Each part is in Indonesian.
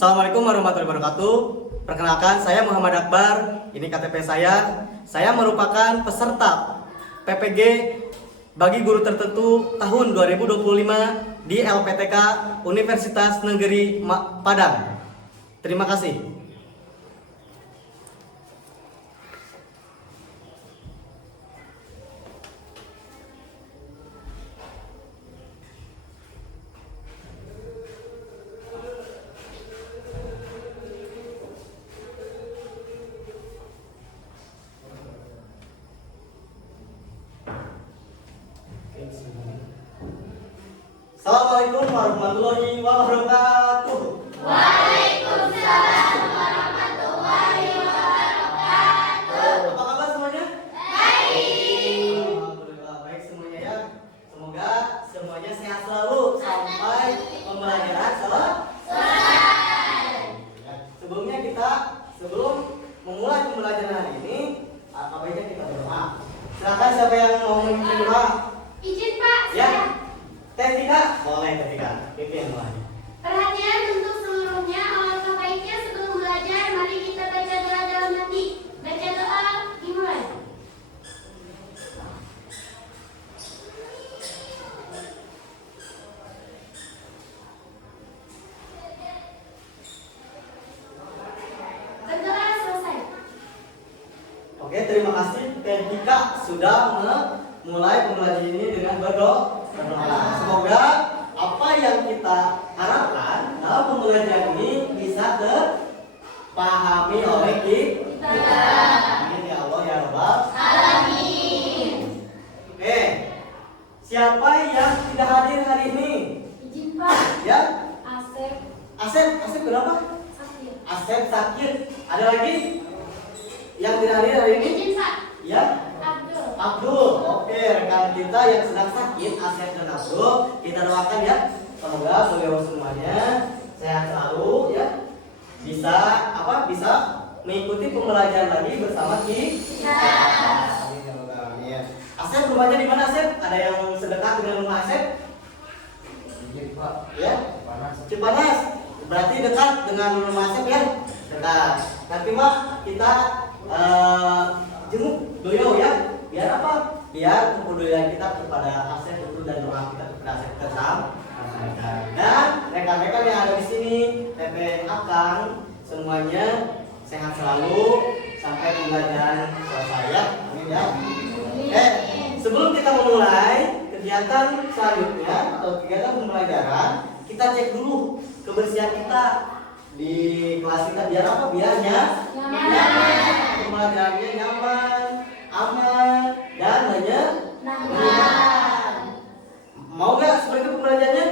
Assalamualaikum warahmatullahi wabarakatuh. Perkenalkan, saya Muhammad Akbar. Ini KTP saya. Saya merupakan peserta PPG bagi guru tertentu tahun 2025 di LPTK Universitas Negeri Padang. Terima kasih. Assalamualaikum warahmatullahi wabarakatuh. Waalaikumsalam warahmatullahi wabarakatuh. Apa kabar semuanya? Baik. Alhamdulillah baik semuanya ya. Semoga semuanya sehat selalu sampai pembelajaran selesai. Sebelumnya sebelum memulai pembelajaran hari ini, apa baiknya kita berdoa. Silakan siapa yang mau memimpin doa? Izin Pak, Ya. saya. Ketika boleh ketika pimpin doanya. Perhatian untuk seluruhnya, alangkah baiknya sebelum belajar, mari kita baca doa dalam hati. Baca doa dimulai. Berdoa selesai. Oke, terima kasih Ketika sudah memulai pembelajaran ini dengan berdoa. Semoga apa yang kita harapkan dalam pembelajaran ini bisa terpahami oleh kita. Amin ya Allah ya Rabbal Alamin. Oke, siapa yang tidak hadir hari ini? Izin Pak. Ya, Asep Asep berapa? sakit. Asep sakit. Ada lagi yang tidak hadir hari ini? Izin Pak. Ya, Abdul. Abdul. Oke, rekan kita yang sedang sakit, Asep dan Abdul, kita doakan ya. Semoga beliau semuanya sehat selalu ya. Bisa mengikuti pembelajaran lagi bersama kita. Amin ya Rabbal Alamin. Asep, rumahnya di mana Asep? Ada yang sedekat dengan rumah Asep? Pak, Ya, panas. Cipanas. Berarti dekat dengan rumah Asep ya? Dekat. Nanti Mak kita jenguk beliau ya. Biar apa? Biar kepedulian kita kepada Asep itu dan doa kita kepada Asep tersampaikan. Dan rekan-rekan yang ada di sini, TP Akang, semuanya sehat selalu sampai pembelajaran selesai ya. Amin ya. Sebelum kita memulai kegiatan selanjutnya atau kegiatan pembelajaran, kita cek dulu kebersihan kita di kelas kita biar apa? Biarnya Nyaman. pembelajarannya nyaman, aman, dan Nyaman. Mau nggak seperti itu pembelajarannya?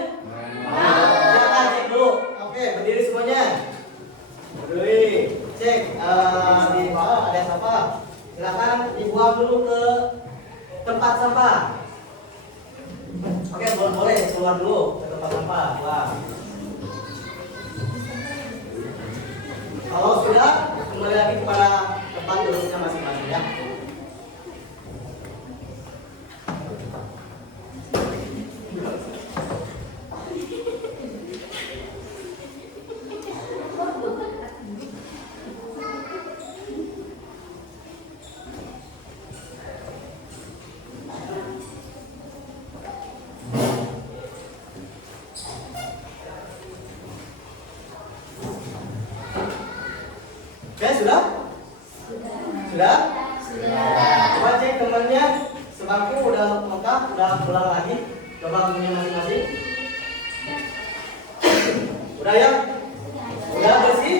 Kita cek dulu. Oke, berdiri semuanya. Berdiri. Cek di bawah ada sampah. Silakan dibuang dulu ke tempat sampah. Oke, boleh keluar dulu ke tempat sampah. Buang. Kalau sudah, kembali lagi kepada tempat duduknya masing-masing ya. Oke, sudah? Sudah? Coba cek temannya, sebangku udah lengkap, udah pulang lagi ke bangkunya masing-masing. Udah ya? Udah bersih?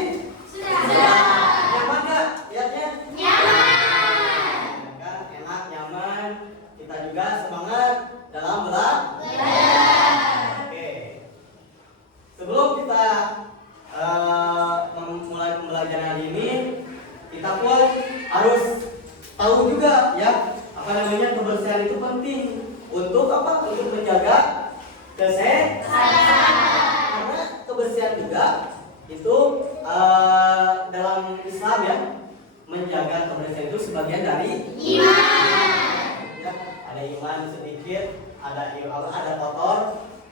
Sudah. Nyaman gak lihatnya? Nyaman. Kan enak, nyaman. Kita juga semangat dalam belajar. Oke. Sebelum kita memulai pembelajaran hari ini, kita pun harus tahu juga ya apa namanya kebersihan itu penting untuk apa? Untuk menjaga kesehatan. Karena kebersihan juga itu dalam Islam ya, menjaga kebersihan itu sebagian dari Iman. ya, ada iman sedikit, ada kotor,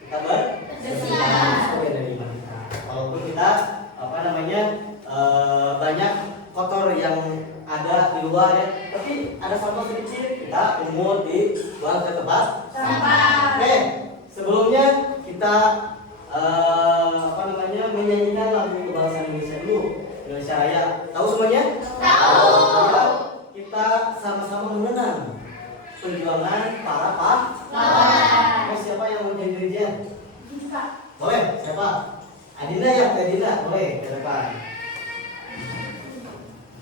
kita bersihkan sebagian dari iman kita. Walaupun kita apa namanya banyak kotor yang ada di luar ya, tapi ada sampah sedikit kita pungut dibuang ke tempat sampah. Oke, sebelumnya kita menyanyikan lagu kebangsaan Indonesia dulu, Indonesia Raya. Tahu semuanya? Tahu. Ya, kita sama-sama mengenang perjuangan para pahlawan. Oh, siapa yang mau jadi dirijen? Boleh, siapa? Adinda ya, Adinda, boleh ke depan.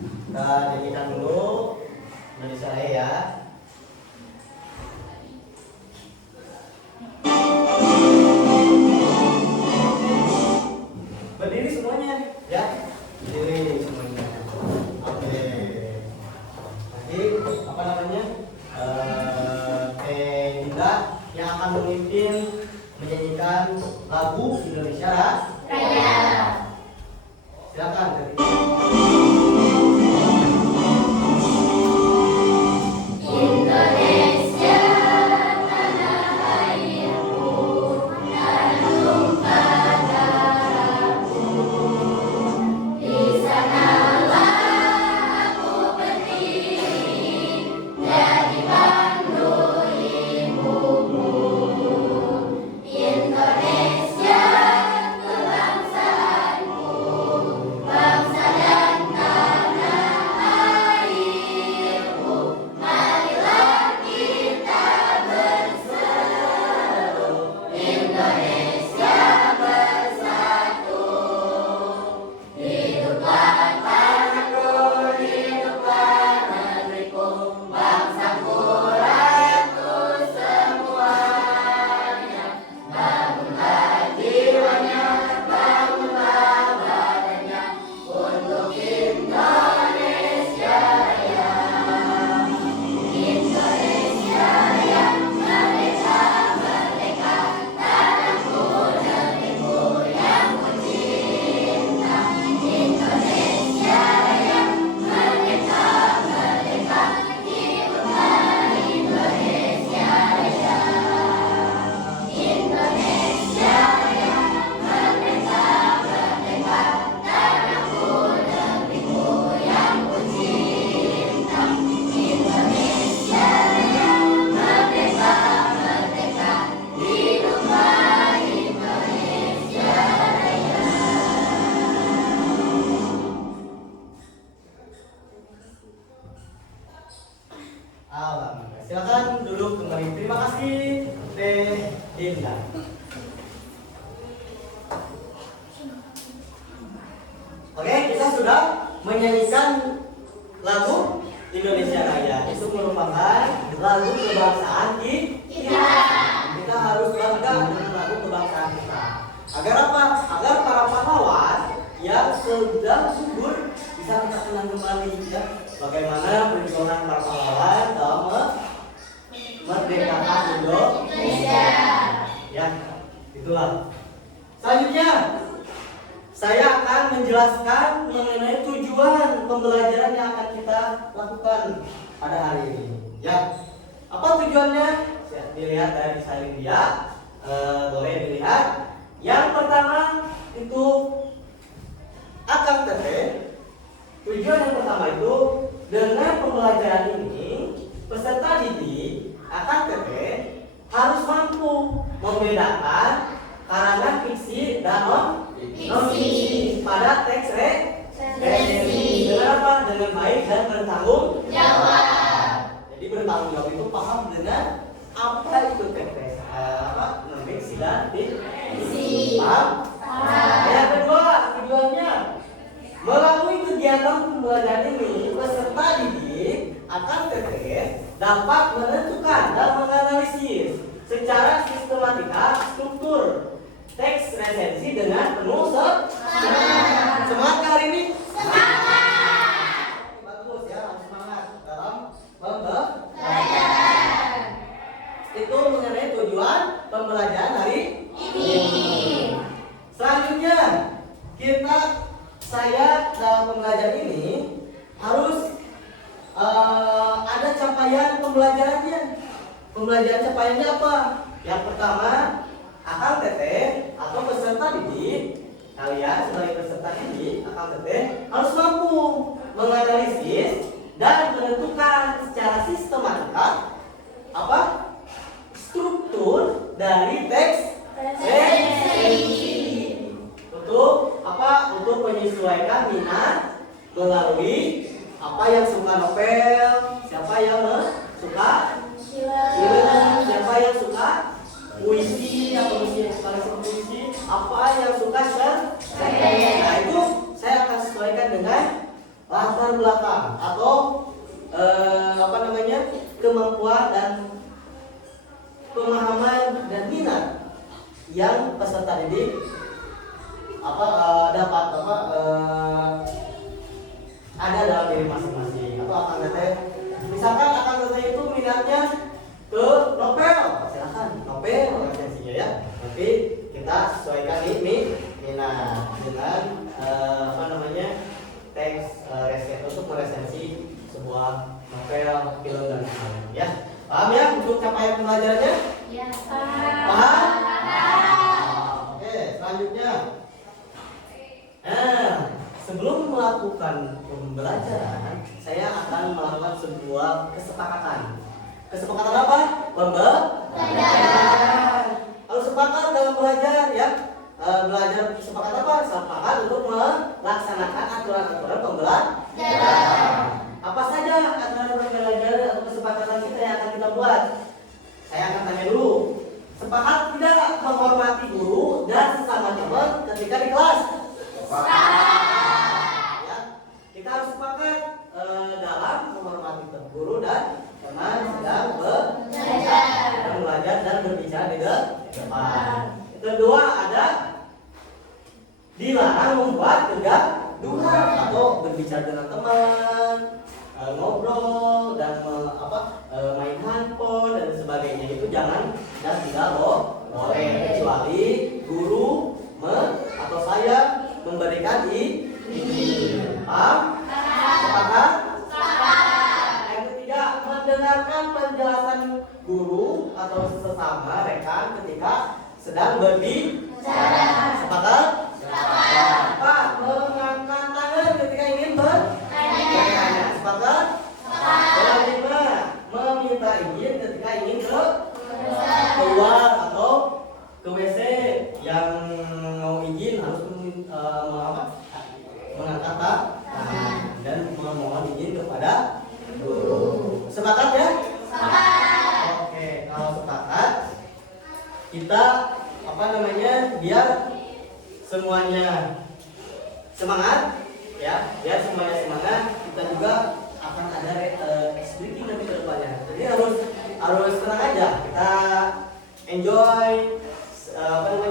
Kita nyanyikan dulu Indonesia Raya ya. Berdiri semuanya ya, berdiri semuanya. Oke. Nanti apa namanya? Dinda yang akan memimpin menyanyikan lagu Indonesia Raya. Silakan. Indonesia tanah airku, tanah tumpah darahku. Di sanalah aku berdiri, jadi pandu ibumu. Indonesia kebangsaanku, bangsa dan tanah airku. Marilah kita berseru, Indonesia bersatu. Hiduplah tanahku, hiduplah negeriku, bangsaku, rakyatku semuanya. Bangunlah jiwanya, bangunlah badannya, untuk Indonesia Raya. Indonesia Raya, merdeka, merdeka, tanahku, negeriku yang ku cinta. Indonesia Raya, merdeka, merdeka, hiduplah Indonesia Raya. Indonesia Raya, merdeka, merdeka, tanahku, negeriku yang ku cinta. Indonesia Raya, merdeka, merdeka, hiduplah Indonesia Raya. Alhamdulillah. Silakan duduk kembali. Terima kasih Teh Dinda. Oke, kita sudah menyanyikan lagu Indonesia Raya. Itu merupakan lagu kebangsaan kita. Kita harus bangga dengan lagu kebangsaan kita. Agar apa? Agar para pahlawan yang sudah gugur bisa kita kenang kembali ya. Bagaimana perjuangan para pahlawan dalam merdekakan Indonesia. Ya, itulah. Selanjutnya saya akan menjelaskan mengenai tujuan pembelajaran yang akan kita lakukan pada hari ini. Ya, apa tujuannya? Dilihat dari salin dia, boleh dilihat. Yang pertama itu akan tujuan yang pertama itu dengan pembelajaran ini peserta didik AKTP harus mampu membedakan karangan fiksi dan non-fiksi pada teks resensi dengan apa? Dengan baik dan bertanggung Jawab. Jadi bertanggung jawab itu paham dengan apa itu teks non-fiksi dan fiksi. Paham? Yang kedua tujuannya melalui kegiatan pembelajaran ini peserta didik akan dapat menentukan dan menganalisis secara sistematika struktur teks resensi dengan penuh semangat hari ini. Bagus ya, harus semangat dalam pembelajaran. Itu mengenai tujuan pembelajaran hari ini. Selanjutnya saya dalam pembelajaran ini harus ada capaian pembelajarannya. Pembelajaran capaiannya apa? Yang pertama, akal teteh atau peserta didik kalian sebagai peserta didik akan harus mampu menganalisis dan menentukan secara sistematika apa struktur dari teks untuk apa? Untuk menyesuaikan minat melalui apa yang suka novel, siapa yang suka film, siapa yang suka puisi atau puisi, apa yang suka cerpen. Nah itu saya akan sesuaikan dengan latar belakang atau apa namanya kemampuan dan pemahaman dan minat yang peserta didik dapat ada dalam diri masing-masing. Atau akan teteh, misalkan akan teteh itu minatnya ke novel, silakan novel resensinya ya. Tapi kita sesuaikan ini minat dengan apa namanya teks resensi untuk meresensi sebuah novel, film dan lain-lain ya. Paham ya untuk capaian pembelajarannya? Ya, Paham? Oke, selanjutnya. Sebelum melakukan pembelajaran, saya akan melakukan sebuah kesepakatan. Kesepakatan apa? Pembelajaran. Harus sepakat dalam belajar ya. Belajar sepakat apa? Sepakat untuk melaksanakan aturan-aturan pembelajaran. Apa saja aturan pembelajaran atau kesepakatan kita yang akan kita buat? Saya akan tanya dulu. Sepakat tidak menghormati guru dan sesama teman ketika di kelas? Ya, kita harus sepakat dalam menghormati guru dan teman sedang belajar dan berbicara di depan. Kedua ada dilarang membuat kegaduhan atau berbicara dengan teman, ngobrol dan main handphone dan sebagainya itu jangan dan tidak boleh kecuali guru atau saya memberikan izin. Paham? Sepakat? Yang ketiga, mendengarkan penjelasan guru atau sesama rekan ketika sedang berbicara. Sepakat? Empat, mengangkat tangan ketika ingin bertanya. Sepakat? Kelima, meminta izin ketika ingin keluar atau ke WC. Yang mau izin harus mengangkat tangan dan memohon izin kepada guru. Sepakat ya? Sepakat. Oke, kalau sepakat kita biar semuanya semangat ya, biar semuanya semangat, kita juga akan ada ice breaking nanti ke depannya. Jadi harus tenang aja, kita enjoy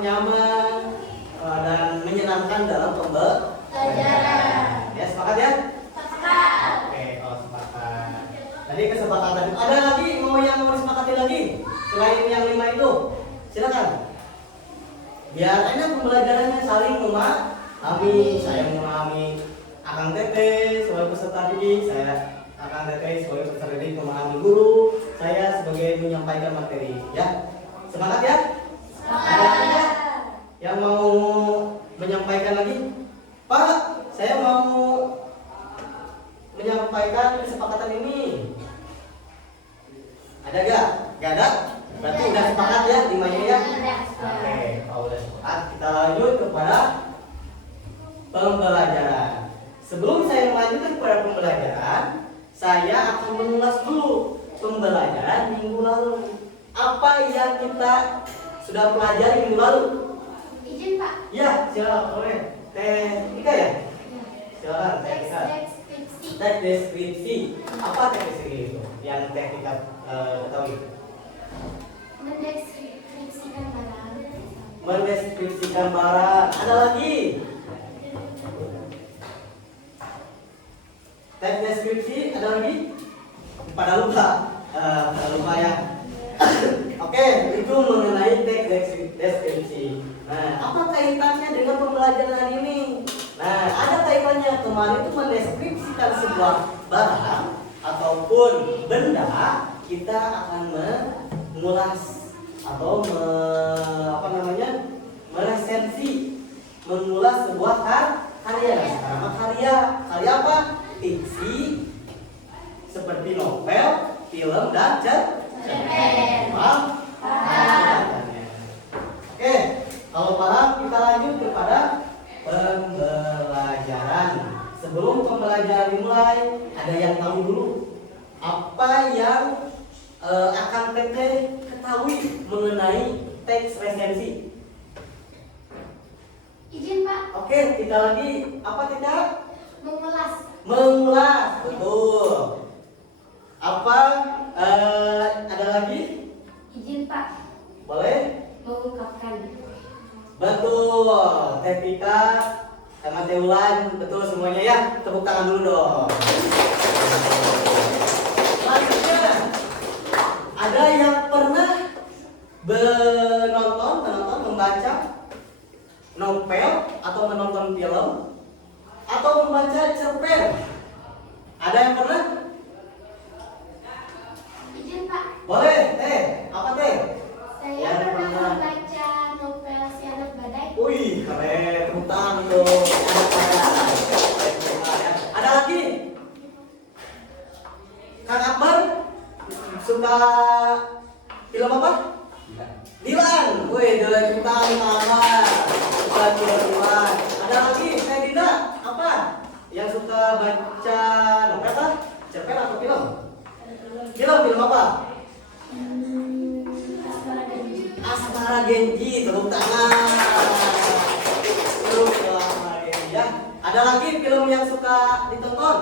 nyaman dan menyenangkan dalam pembelajaran. Ya, sepakat ya? Sepakat. Oke, kalau sepakat. Tadi kesepakatan. Ada lagi yang mau disepakati lagi selain yang 5 itu? Silakan. Biar enak pembelajarannya, saling memahami. Saya memahami Akang Teteh sebagai peserta didik, saya Akang Teteh sebagai peserta didik memahami guru, saya sebagai menyampaikan materi. Ya, semangat ya. Ada lagi yang mau menyampaikan lagi? Pak, saya mau menyampaikan kesepakatan ini. Ada gak? Gak ada? Berarti udah sepakat ya 5-nya ya? Oke, kalau udah sepakat kita lanjut kepada pembelajaran. Sebelum saya melanjutkan kepada pembelajaran, saya akan mengulas dulu pembelajaran minggu lalu. Apa yang kita sudah pelajari minggu lalu? Izin Pak. Ya, silakan boleh. Teknika ya? Silakan teknika. Teks deskripsi. Apa teks deskripsi itu? Yang teknika ketahui? Mendeskripsikan barang. Mendeskripsikan barang. Ada lagi? Teks deskripsi ada lagi? Pada lupa ya. Oke, itu mengenai teks deskripsi. Nah, apa kaitannya dengan pembelajaran hari ini? Nah, ada kaitannya. Kemarin itu mendeskripsikan sebuah barang ataupun benda, kita akan mengulas atau meresensi mengulas sebuah karya. Sama karya apa? Fiksi seperti novel, film, dan cerpen. Paham? Oke, kalau paham kita lanjut kepada pembelajaran. Sebelum pembelajaran dimulai, ada yang tahu dulu apa yang akan Teteh ketahui mengenai teks resensi? Izin Pak. Oke, kita lagi apa kita? Mengulas. Mengulas, betul. Apa ada lagi? Izin Pak. Boleh? Mengungkapkan. Betul. Tetika sama Teulan, betul semuanya ya. Tepuk tangan dulu dong. Selanjutnya, ada yang pernah membaca novel atau menonton film atau membaca cerpen? Ada yang pernah? Izin Pak. Boleh, Teh. Apa Teh? Saya Yang pernah membaca novel Si Anak Badai. Wih, keren. Tepuk tangan dong. Ada lagi? Kang Akbar suka film apa? Dilan. Wih, tepuk tangan Kang Akbar. Suka film Dilan. Ada lagi? Teh Dinda, apa? Yang suka baca novel apa? Cerpen atau film? Film apa? Asmara Genji, tepuk tangan. Terus Asmara Genji ya. Ada lagi film yang suka ditonton?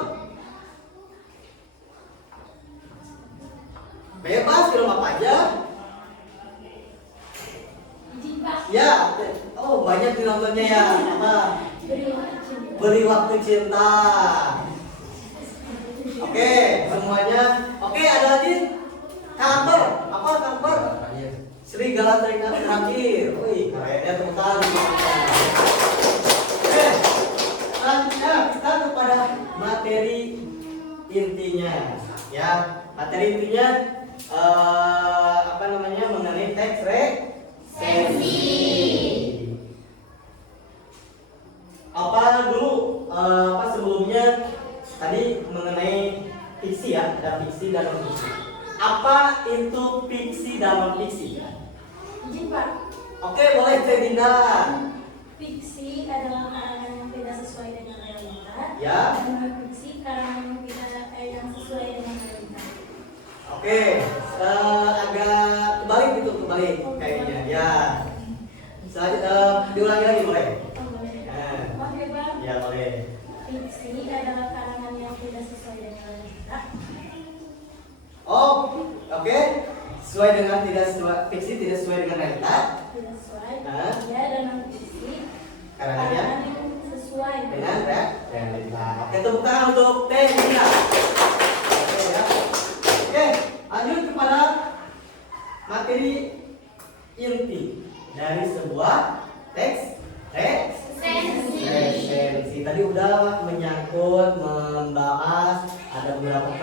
Bebas, film apa aja? Izin Pak. Ya. Oh, banyak ditontonnya ya. Apa? Beri waktu cinta. Beri Waktu Cinta. Oke, semuanya. Oke, ada lagi? Kantor. Apa kantor? Serigala terakhir. Wih, kerennya tepuk tangan. Oke, selanjutnya kita kepada materi intinya. Ya, materi intinya mengenai teks resensi. Apa dulu? Sebelumnya tadi mengenai fiksi ya, ada fiksi dan non fiksi. Apa itu fiksi dan non fiksi? Izin Pak. Oke, boleh Teh Dinda. Fiksi adalah karangan yang tidak sesuai dengan realita. Ya. Dan non-fiksi karangan yang yang sesuai dengan realita. Oke, agak kebalik kayaknya. Ya. Diulangi lagi boleh? Oh, boleh. Nah. Oke, Bang. Ya boleh. Fiksi adalah karangan yang tidak sesuai dengan realita. Oh, oke. Fiksi tidak sesuai dengan realita. Tidak sesuai. Hah? Ya, dan non-fiksi Karangan yang sesuai dengan realita. Oke, tepuk tangan untuk Teh Dinda. Oke ya. Oke, lanjut kepada materi inti dari sebuah teks resensi. Tadi udah menyangkut, membahas, ada beberapa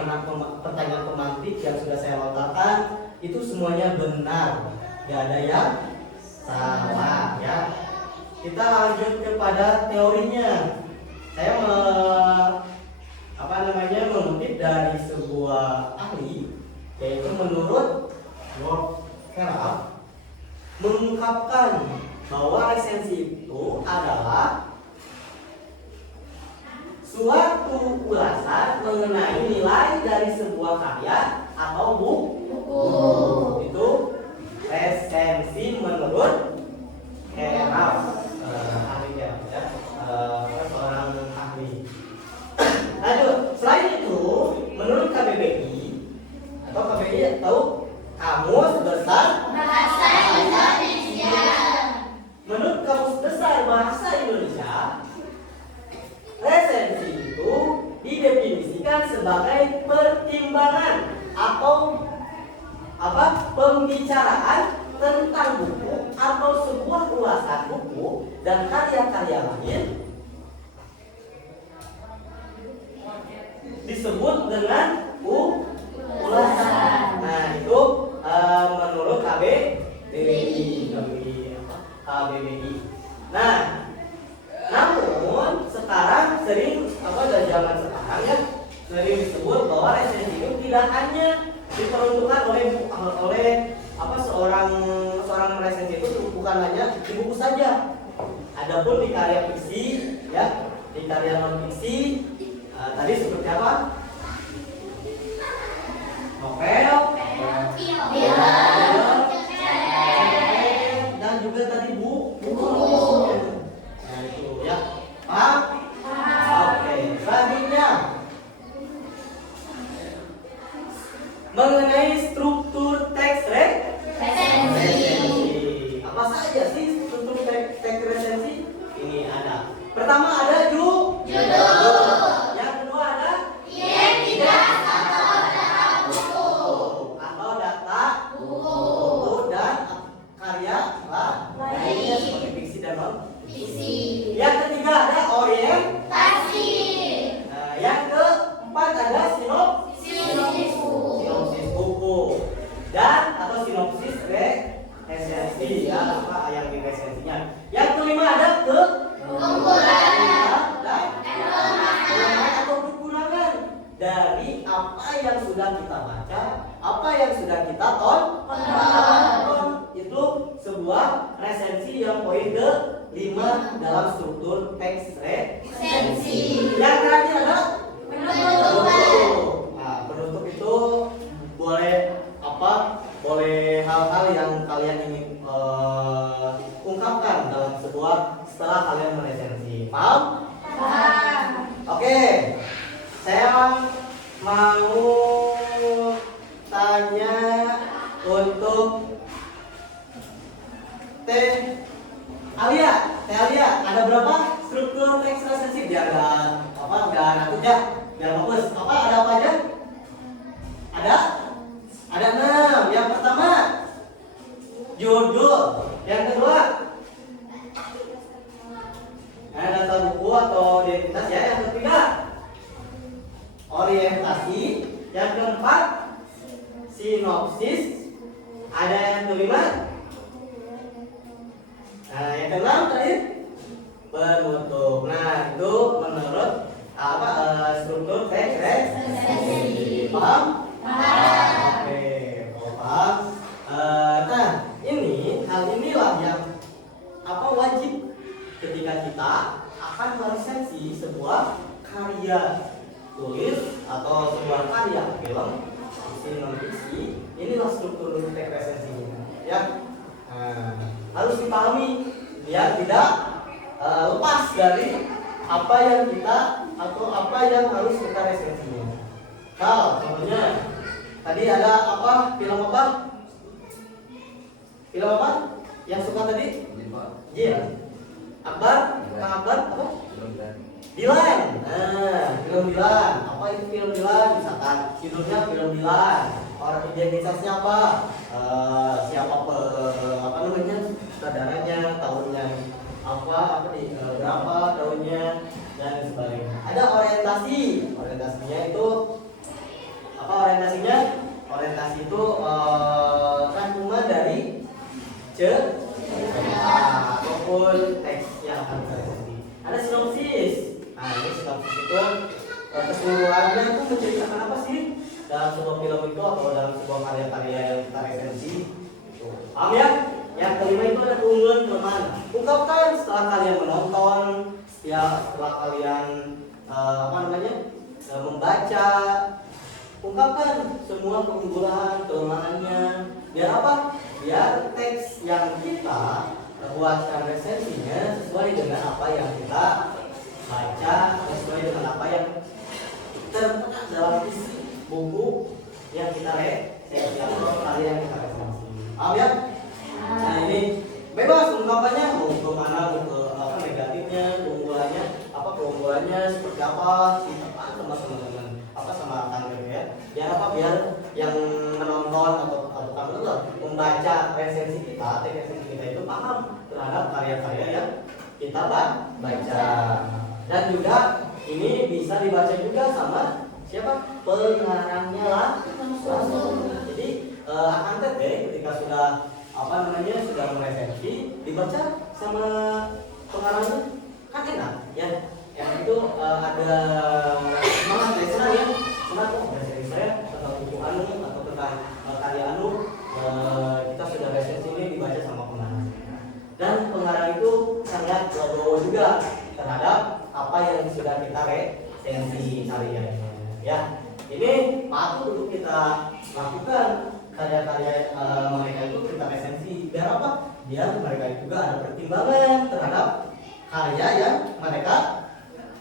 pertanyaan pemantik yang sudah saya lontarkan. Itu semuanya benar, gak ada yang salah ya. Kita lanjut kepada teorinya. Saya mengutip dari sebuah ahli, yaitu menurut Lord Carnap, mengungkapkan bahwa resensi itu adalah suatu ulasan mengenai nilai dari sebuah karya atau buku. Itu resensi menurut Carnap, ahli ya, seorang ahli. Lanjut, selain itu, menurut KBBI atau KBBI tahu Kamus Besar Bahasa Indonesia. Menurut Kamus Besar Bahasa Indonesia, resensi itu didefinisikan sebagai pertimbangan atau pembicaraan tentang buku atau sebuah ulasan buku dan karya-karya lain disebut dengan ulasan. Nah, itu menurut KBBI. Nah, karya non fiksi tadi seperti apa? Novel, dan juga tadi buku. Nah itu ya, paham? Oke, selanjutnya mengenai struktur teks resensi. Apa saja sih struktur teks resensi? Ini ada. Pertama ada judul. Yang kedua ada buku dan karya lainnya seperti fiksi dan non fiksi. Yang ketiga ada orientasi. Nah, yang keempat ada sinopsis buku dan atau sinopsis resensi ya, apa yang di resensinya. Yang kelima ada keunggulan dan kelemahan atau kekurangan dari apa yang sudah kita baca, apa yang sudah kita tonton. Itu sebuah resensi yang poin ke-5 dalam struktur teks resensi. Yang terakhir adalah penutup. Nah, penutup itu boleh apa? Boleh hal-hal yang kalian ingin ungkapkan dalam sebuah setelah kalian meresensi. Paham? Oke. Saya mau tanya untuk Teh Alia, ada berapa struktur teks resensi? Biar nggak nakut ya, biar fokus. Ada apa aja? Ada 6. Yang pertama judul, yang kedua data buku atau identitas ya, yang ketiga orientasi, yang keempat sinopsis, ada yang kelima, nah yang keenam tadi penutup. Nah itu menurut struktur teks resensi. Paham? Oke, paham. Nah hal inilah yang wajib ketika kita akan meresensi sebuah karya tulis atau sebuah karya film fiksi non fiksi. Inilah struktur teks resensinya ya. Harus dipahami biar tidak lepas dari apa yang kita atau apa yang harus kita resensinya. Kalau contohnya tadi ada film yang suka tadi? Iya. Akbar apa? Dilan. Nah, film Dilan. Apa itu film Dilan? Misalkan judulnya film Dilan. Orang identitasnya apa? Siapa sutradaranya, tahunnya berapa tahunnya dan sebagainya. Ada orientasi. Orientasinya itu apa? Orientasi itu rangkuman dari cerita ataupun teks yang akan kita resensi. Ada sinopsis. Nah, ini sinopsis itu keseluruhannya itu menceritakan apa sih dalam sebuah film itu atau dalam sebuah karya-karya yang kita resensi. Paham ya? Yang kelima itu ada keunggulan kelemahan. Ungkapkan setelah kalian menonton, setelah kalian membaca, ungkapkan semua keunggulan kelemahannya. Biar apa? Biar teks yang kita buatkan resensinya sesuai dengan apa yang kita baca, sesuai dengan apa yang tertera dalam isi buku yang kita resensi atau karya yang kita resensi. Paham ya? Nah ini bebas ungkapannya, mau ke mana, mau ke negatifnya, keunggulannya seperti apa, ceritakan sama teman-teman, sama rekan ya. Biar yang menonton atau membaca resensi kita, teks resensi kita itu paham terhadap karya-karya yang kita baca. Dan juga ini bisa dibaca juga sama siapa? Pengarangnya langsung. Jadi akan ketika sudah sudah meresensi, dibaca sama pengarangnya kan enak ya. Yang itu ada semangat dari sana ya. Senang kok dari saya tentang buku atau tentang karya kita sudah resensi ini dibaca sama pengarang. Dan pengarang itu sangat legowo juga terhadap apa yang sudah kita resensi karyanya. Ya, ini patut untuk kita lakukan karya-karya mereka itu kita resensi. Biar apa? Biar mereka juga ada pertimbangan terhadap karya yang mereka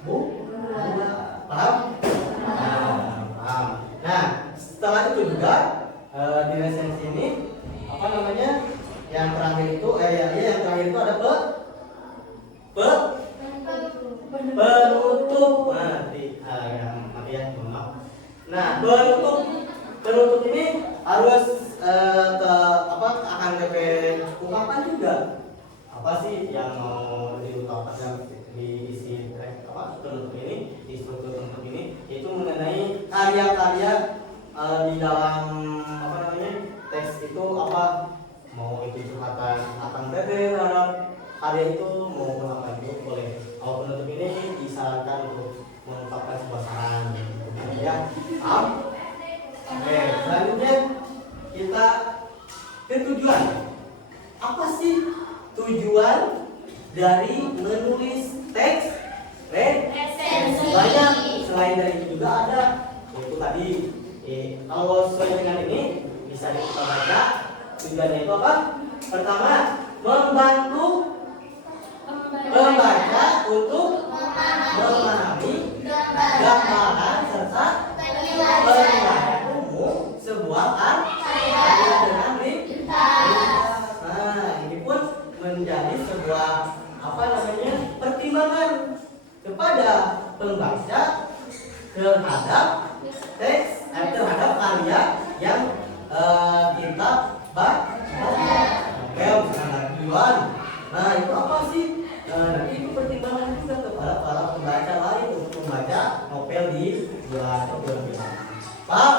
buat. Paham? Paham. Nah, setelah itu juga di resensi ini apa namanya? Yang terakhir itu yang terakhir itu ada penutup. Maaf. Nah, penutup ini harus akan DP ungkapkan juga apa sih yang mau diungkapkan di isi penutup ini, di struktur penutup ini, yaitu mengenai karya-karya di dalam teks itu apa, mau itu curhatan akan DP terhadap karya itu maupun apa itu boleh. Kalau penutup ini disarankan untuk mengungkapkan sebuah saran, ya. Paham? Oke, selanjutnya kita ke tujuan. Apa sih tujuan dari menulis teks resensi? Banyak, selain dari itu juga ada, yaitu tadi kalau sesuai dengan ini bisa kita baca. Tujuannya itu apa? Pertama, membantu pembaca untuk memahami gambaran serta penilaian umum sebuah karya dengan ringkas. Nah, ini pun menjadi sebuah pertimbangan kepada pembaca terhadap teks terhadap karya yang kita baca. Oke, tujuan. Nah, itu apa sih? Nanti itu pertimbangan juga kepada para pembaca lain untuk membaca novel di bulan atau film. Paham?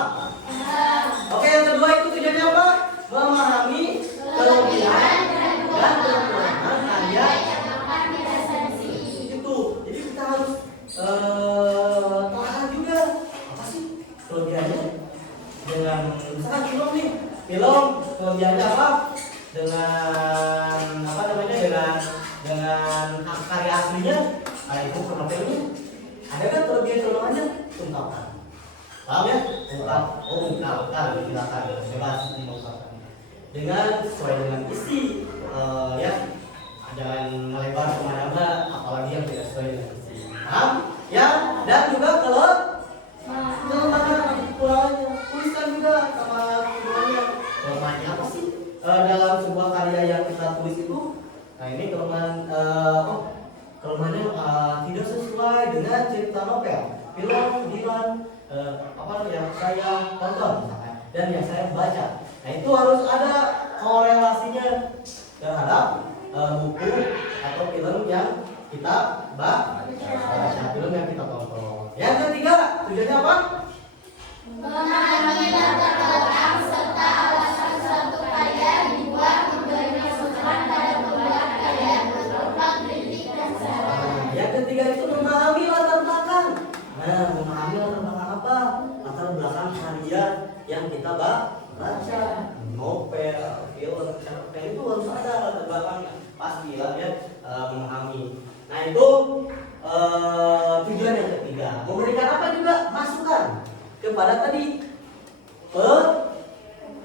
Oke, yang kedua itu tujuannya apa? Memahami kelebihan dan kekurangan karya yang akan diresensi. Itu. Jadi kita harus tahu juga apa sih kelebihannya dengan misalkan film kelebihannya apa? Dengan karya aslinya, itu novelnya ada kan kelebihan kelemahannya, ungkapkan. Paham ya? Ungkapkan, silakan bebas diungkapkan dengan sesuai dengan isi, ya, jangan melebar kemana-mana, apalagi yang tidak sesuai dengan isi. Paham? Ya, dan juga kelemahan kekurangannya, tuliskan juga sama kekurangannya. Kelemahannya apa sih dalam sebuah karya yang kita tulis itu? Nah, ini kelemahannya tidak sesuai dengan cerita novel, film, yang saya tonton misalkan dan yang saya baca. Nah, itu harus ada korelasinya terhadap buku atau film yang kita baca, film yang kita tonton. Yang ketiga, tujuannya apa? Memahami latar belakang serta alasan suatu karya dibuat, memberi masukan pada pembuat karya, berupa kritik dan saran. Yang ketiga itu memahami latar belakang. Nah, memahami latar belakang apa? Latar belakang karya yang kita baca, novel, film, cerpen, itu harus ada latar belakangnya. Pastilah ya, memahami. Nah, itu tujuan yang ketiga. Memberikan apa juga? Masukan kepada tadi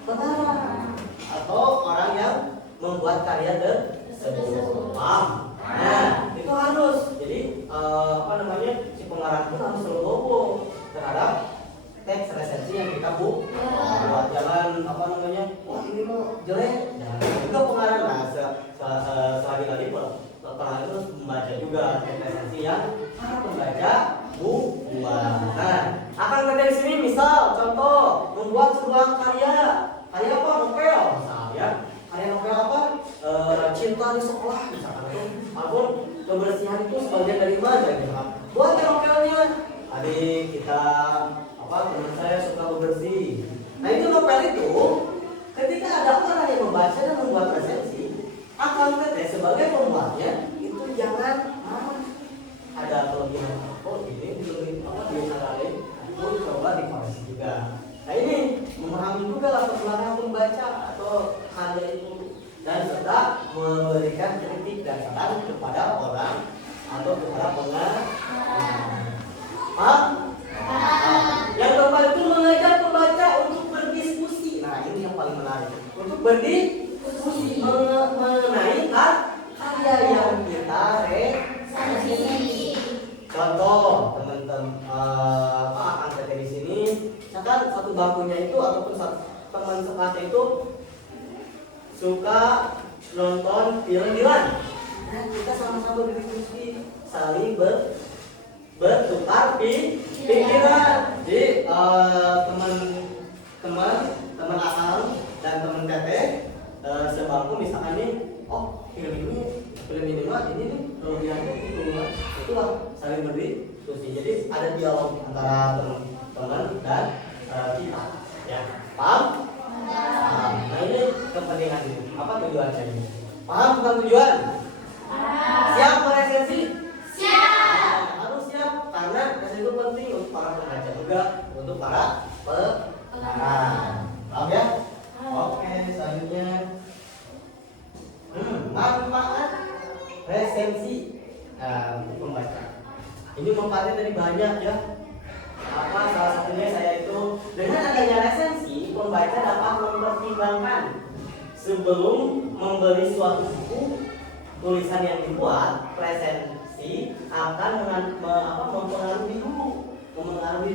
pengarang atau orang yang membuat karya tersebut. Paham? Nah, itu harus. Jadi si pengarang itu harus legowo terhadap teks resensi yang kita buat. Jangan wah ini mau jelek. Jangan juga pengarang. Nah, selagi tadi pengarang itu harus membaca juga teks resensi yang para pembaca buat. Nah, akan ada di sini misal contoh membuat sebuah karya apa? Novel misalnya. Karya novel apa? Cinta di sekolah misalkan, ataupun kebersihan itu sebagian dari mana gitu. Buat novelnya. Adik kita teman saya suka bebersih. Nah, itu novel itu ketika ada orang yang membaca dan membuat resensi, akan sebagai pembuatnya itu jangan ada kelebihan ini disarankan pun coba dikoreksi juga. Nah, ini memahami juga latar belakang pembaca atau karya itu dan serta memberikan kritik dan saran kepada orang atau kepada pengarang. Paham? Yang keempat itu mengajak pembaca untuk berdiskusi. Nah, ini yang paling menarik. Untuk berdiskusi mengenai karya yang kita resensi. Contoh, teman-teman akan kerja di sini. Misalkan satu bangkunya itu ataupun teman sekelasnya itu suka nonton film Dilan. Nah, kita sama-sama berdiskusi, saling bertukar pikiran. Jadi teman asal dan teman teteh sebangku misalkan nih, oh film ini mah ini nih kelebihannya itu mah, itulah saling berdiskusi. Jadi ada dialog antara teman-teman dan kita, ya. Paham? Nah, ini kepentingan ini. Apa tujuannya ini? Paham tentang tujuan? Siap meresensi? Harus siap karena resensi itu penting untuk para pembaca juga untuk para pengarang. Paham ya? Oke, selanjutnya manfaat resensi untuk pembaca. Ini manfaatnya tadi banyak ya. Salah satunya saya itu dengan adanya resensi pembaca dapat mempertimbangkan sebelum membeli suatu buku tulisan yang dibuat. Resensi akan mempengaruhi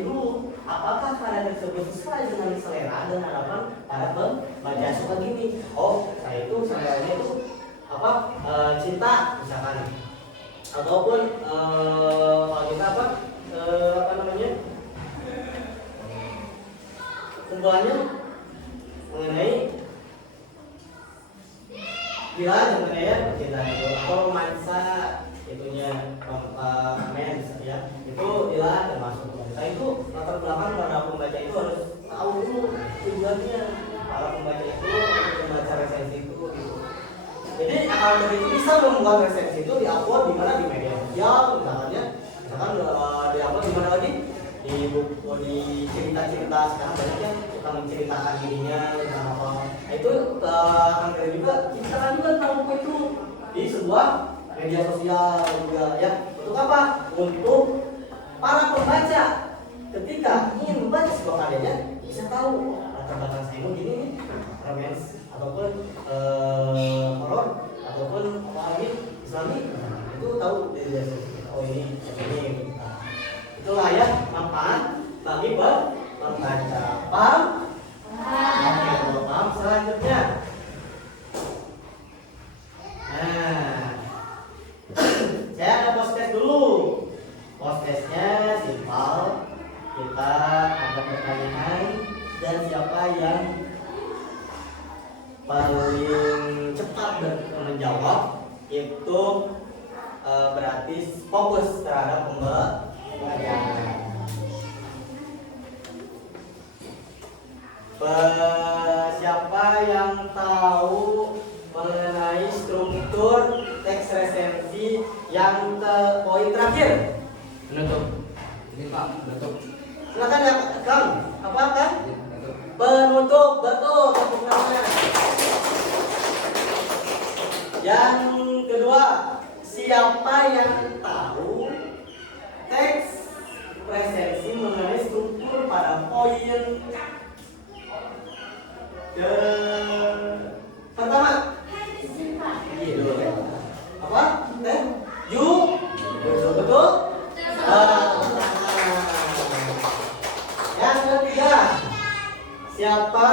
dulu apakah karya tersebut sesuai dengan selera dan harapan para pembaca. Seperti ini, oh saya itu seleranya itu cinta misalkan, ataupun kita kumpulannya mengenai mengenai percintaan itu atau romansa itunya romance ya, itu termasuk romansa. Itu latar belakang para pembaca itu harus tahu dulu tujuannya para pembaca itu untuk membaca resensi itu gitu. Jadi akan itu bisa membuat resensi itu diupload di mana, di media sosial misalkan diupload di mana lagi, di buku, di cerita-cerita. Sekarang banyak yang suka menceritakan dirinya tentang apa. Nah, itu akan juga ceritakan juga tentang buku itu di sebuah media sosial juga ya. Untuk apa? Untuk para pembaca ketika ingin membaca sebuah karyanya bisa tahu latar belakang saya ini gini nih, romance ataupun horor ataupun Islami, itu tahu dari media sosial. Oh ini. Itulah ya manfaat bagi pembaca. Paham? Oke, kalau paham selanjutnya. Nah, saya ada post-test dulu. Post-testnya simpel. Kita ada pertanyaan dan siapa yang paling cepat menjawab itu berarti fokus terhadap pembelajaran. Siapa yang tahu mengenai struktur teks resensi yang poin terakhir? Penutup. Ini Pak, penutup. Silakan ya, Kang. Apa kan? Penutup. Penutup, betul. Tepuk tangan. Yang kedua, siapa yang tahu teks resensi mengenai struktur pada poin pertama? Apa? Betul. Yang ketiga, siapa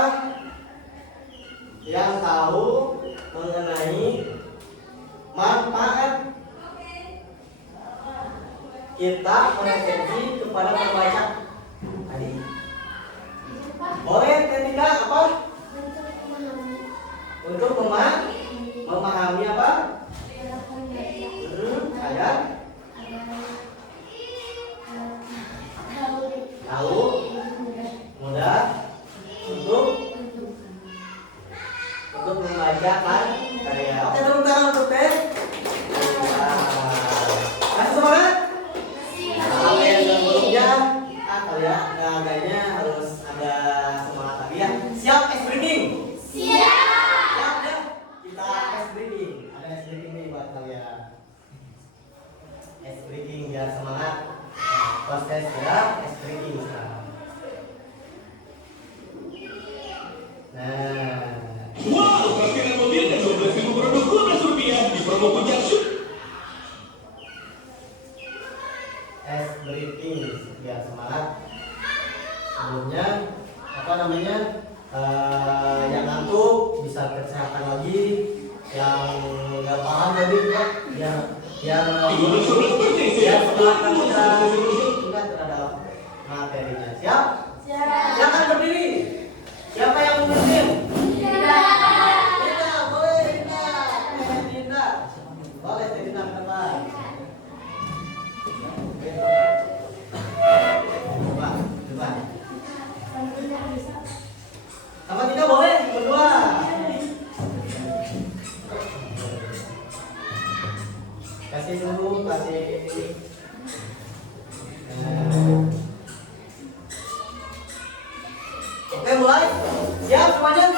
yang tahu mengenai manfaat kita meresensi kepada pembaca tadi? Boleh ketiga apa? Untuk memahami apa? Agar tahu mudah untuk membacakan karya. Oke, tepuk tangan untuk teh. Masih semangat? Kalau yang sebelumnya kalian agaknya harus ada semangat lagi ya. Siap ice breaking? Siap ya. Kita ice breaking. Ada ice breaking nih buat kalian. Ice breaking biar semangat. tes ya, tes training sekarang. Nah, Wow, parkiran mobilnya 12.000 produk Rp12 di promo puncak tes breathing biar semangat. Sebelumnya apa namanya? Yang ngantuk bisa kesehatan lagi, yang nggak paham jadi ya biar semangat ingat terhadap materinya. Siap? Silakan berdiri. Siapa yang mau bersin? Dinda, boleh Dinda. Dinda, boleh Dinda ke depan. Coba. Sama tidak boleh berdua. Kasih dulu, kasih. Oke, mulai. Siap semuanya?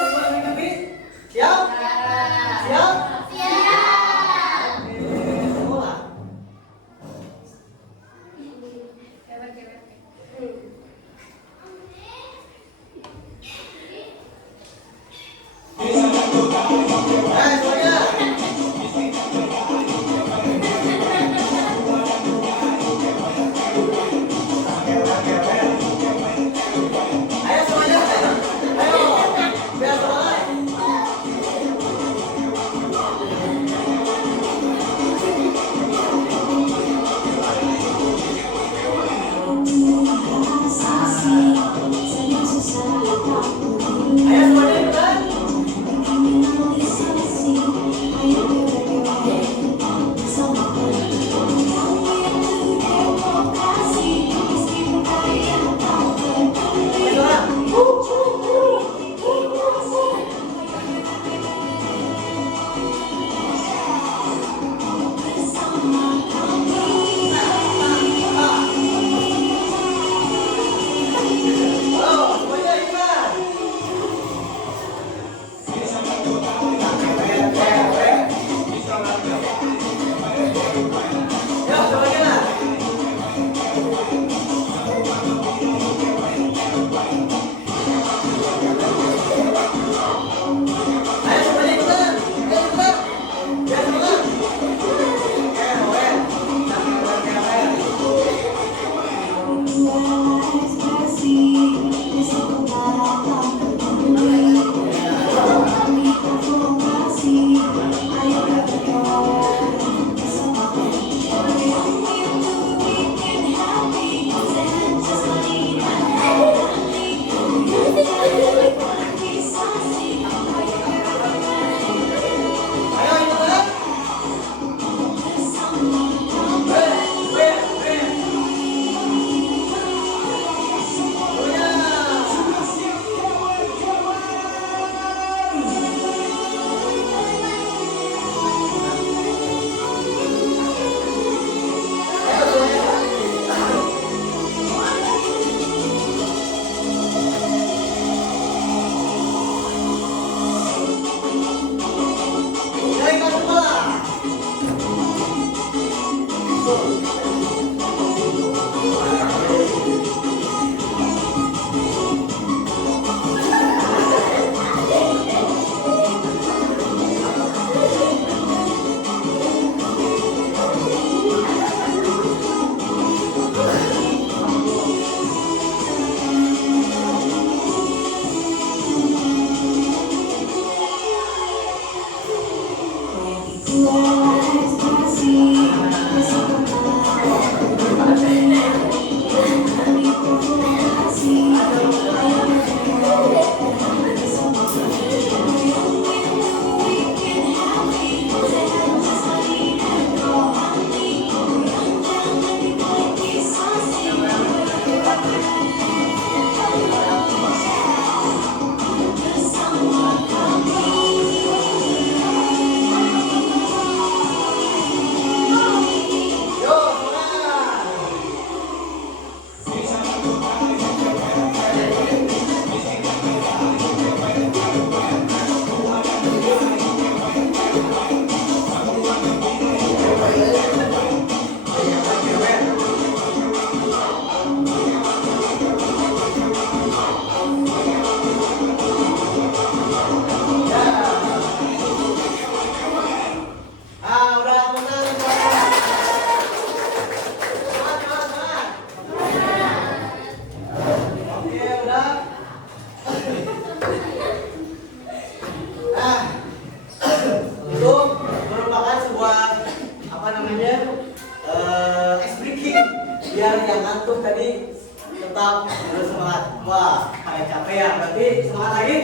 biar yang ngantuk tadi tetap bersemangat. Wah, kayak capek ya. Berarti semangat lagi?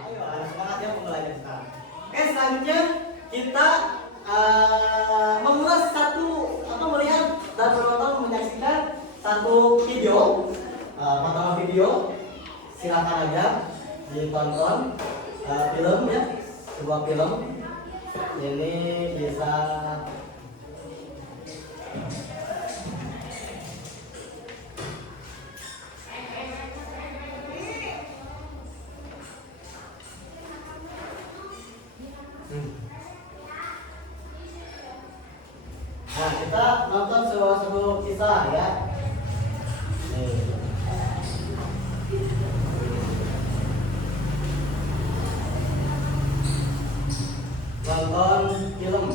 Ayo, harus semangat ya pembelajaran sekarang. Oke, selanjutnya kita mengulas melihat dan menonton menyaksikan satu video, potongan video. Silakan aja ditonton film ya, sebuah film. Ini bisa Nah, kita nonton sebuah kisah ya. Nih. Nonton film.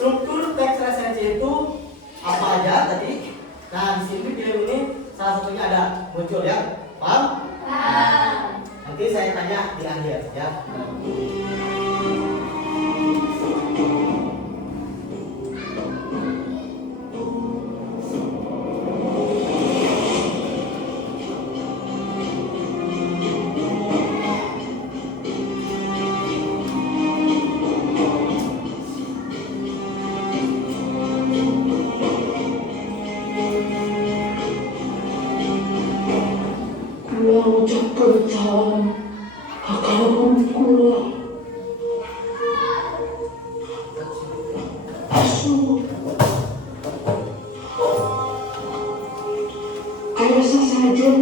Struktur teks resensi itu apa aja tadi? Nah, di sini film ini salah satunya ada muncul ya. Paham? Paham. Nanti saya tanya di akhir ya. Berjalan akan kula asu kaya sasajen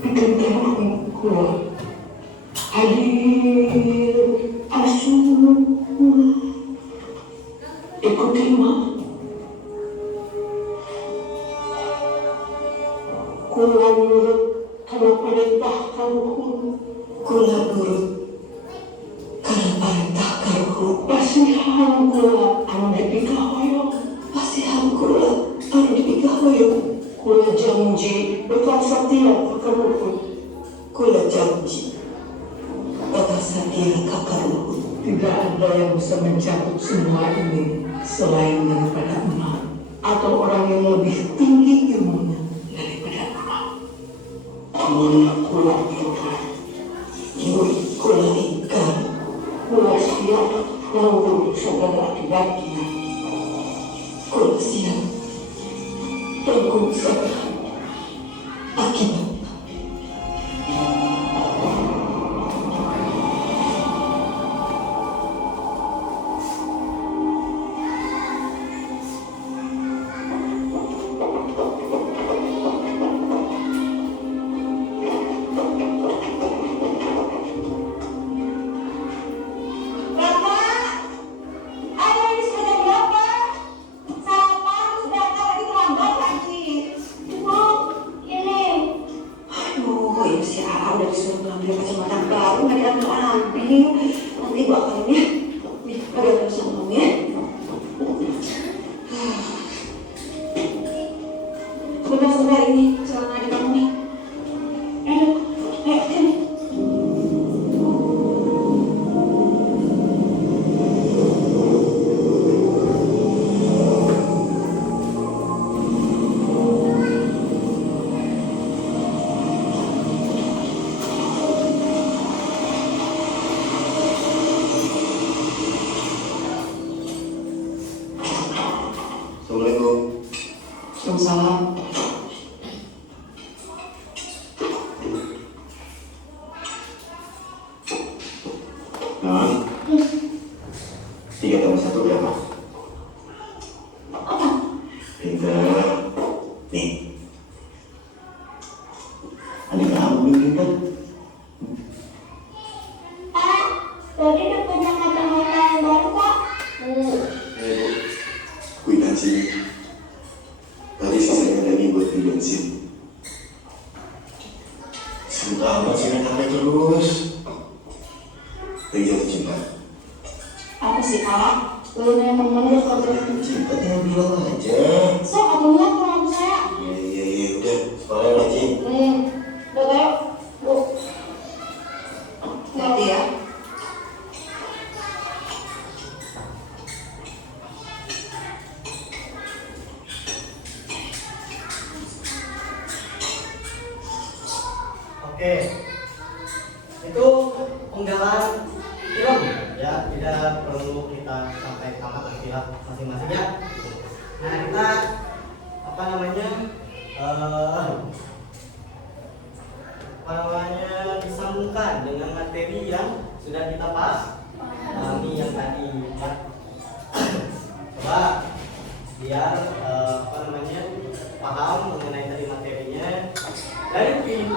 dikendaraan kula hadir asu ikuti mah kula nurut karena perintah karuhun kula nurut karena perintah karuhun pasihan kula anu dipikahoyong pasihan kula anu dipikahoyong kula janji bakal setia ka karuhun kula janji bakal setia ka karuhun. Tidak ada yang bisa mencakup semua ini selain daripada emak atau orang yang lebih tinggi ilmunya daripada emak. Kula ingkar, kula ingkar, kula siap menanggung segala akibatnya. Kula siap tanggung segala akibatnya. Nanti gua akan ya, agak sama ya. Sebentar ini celana di kamu nih. Ayo sini. Waalaikumsalam. Nah, 3 tambah 1 berapa? Apa? Pinter. Nih. Adik kamu belum pinter. Tadi udah punya kata-kata yang baru kok. Kuitansi. Tadi sisanya lagi buat di bensin. Sudah amat sih main HP terus. lagi jatuh cinta. Apa sih kak? Lu emang menurut kata Jatuh cinta tinggal bilang aja. saya kamu lihat kalau saya. Iya, udah. Sekolah lagi. Udah kayak bu. Nanti ya. Oke, itu penggalan film ya, tidak perlu kita sampai tamat nanti ya masing-masing ya. Nah kita apa namanya disambungkan dengan materi yang sudah kita pahami yang tadi ya. Coba biar paham mengenai tadi materinya dari film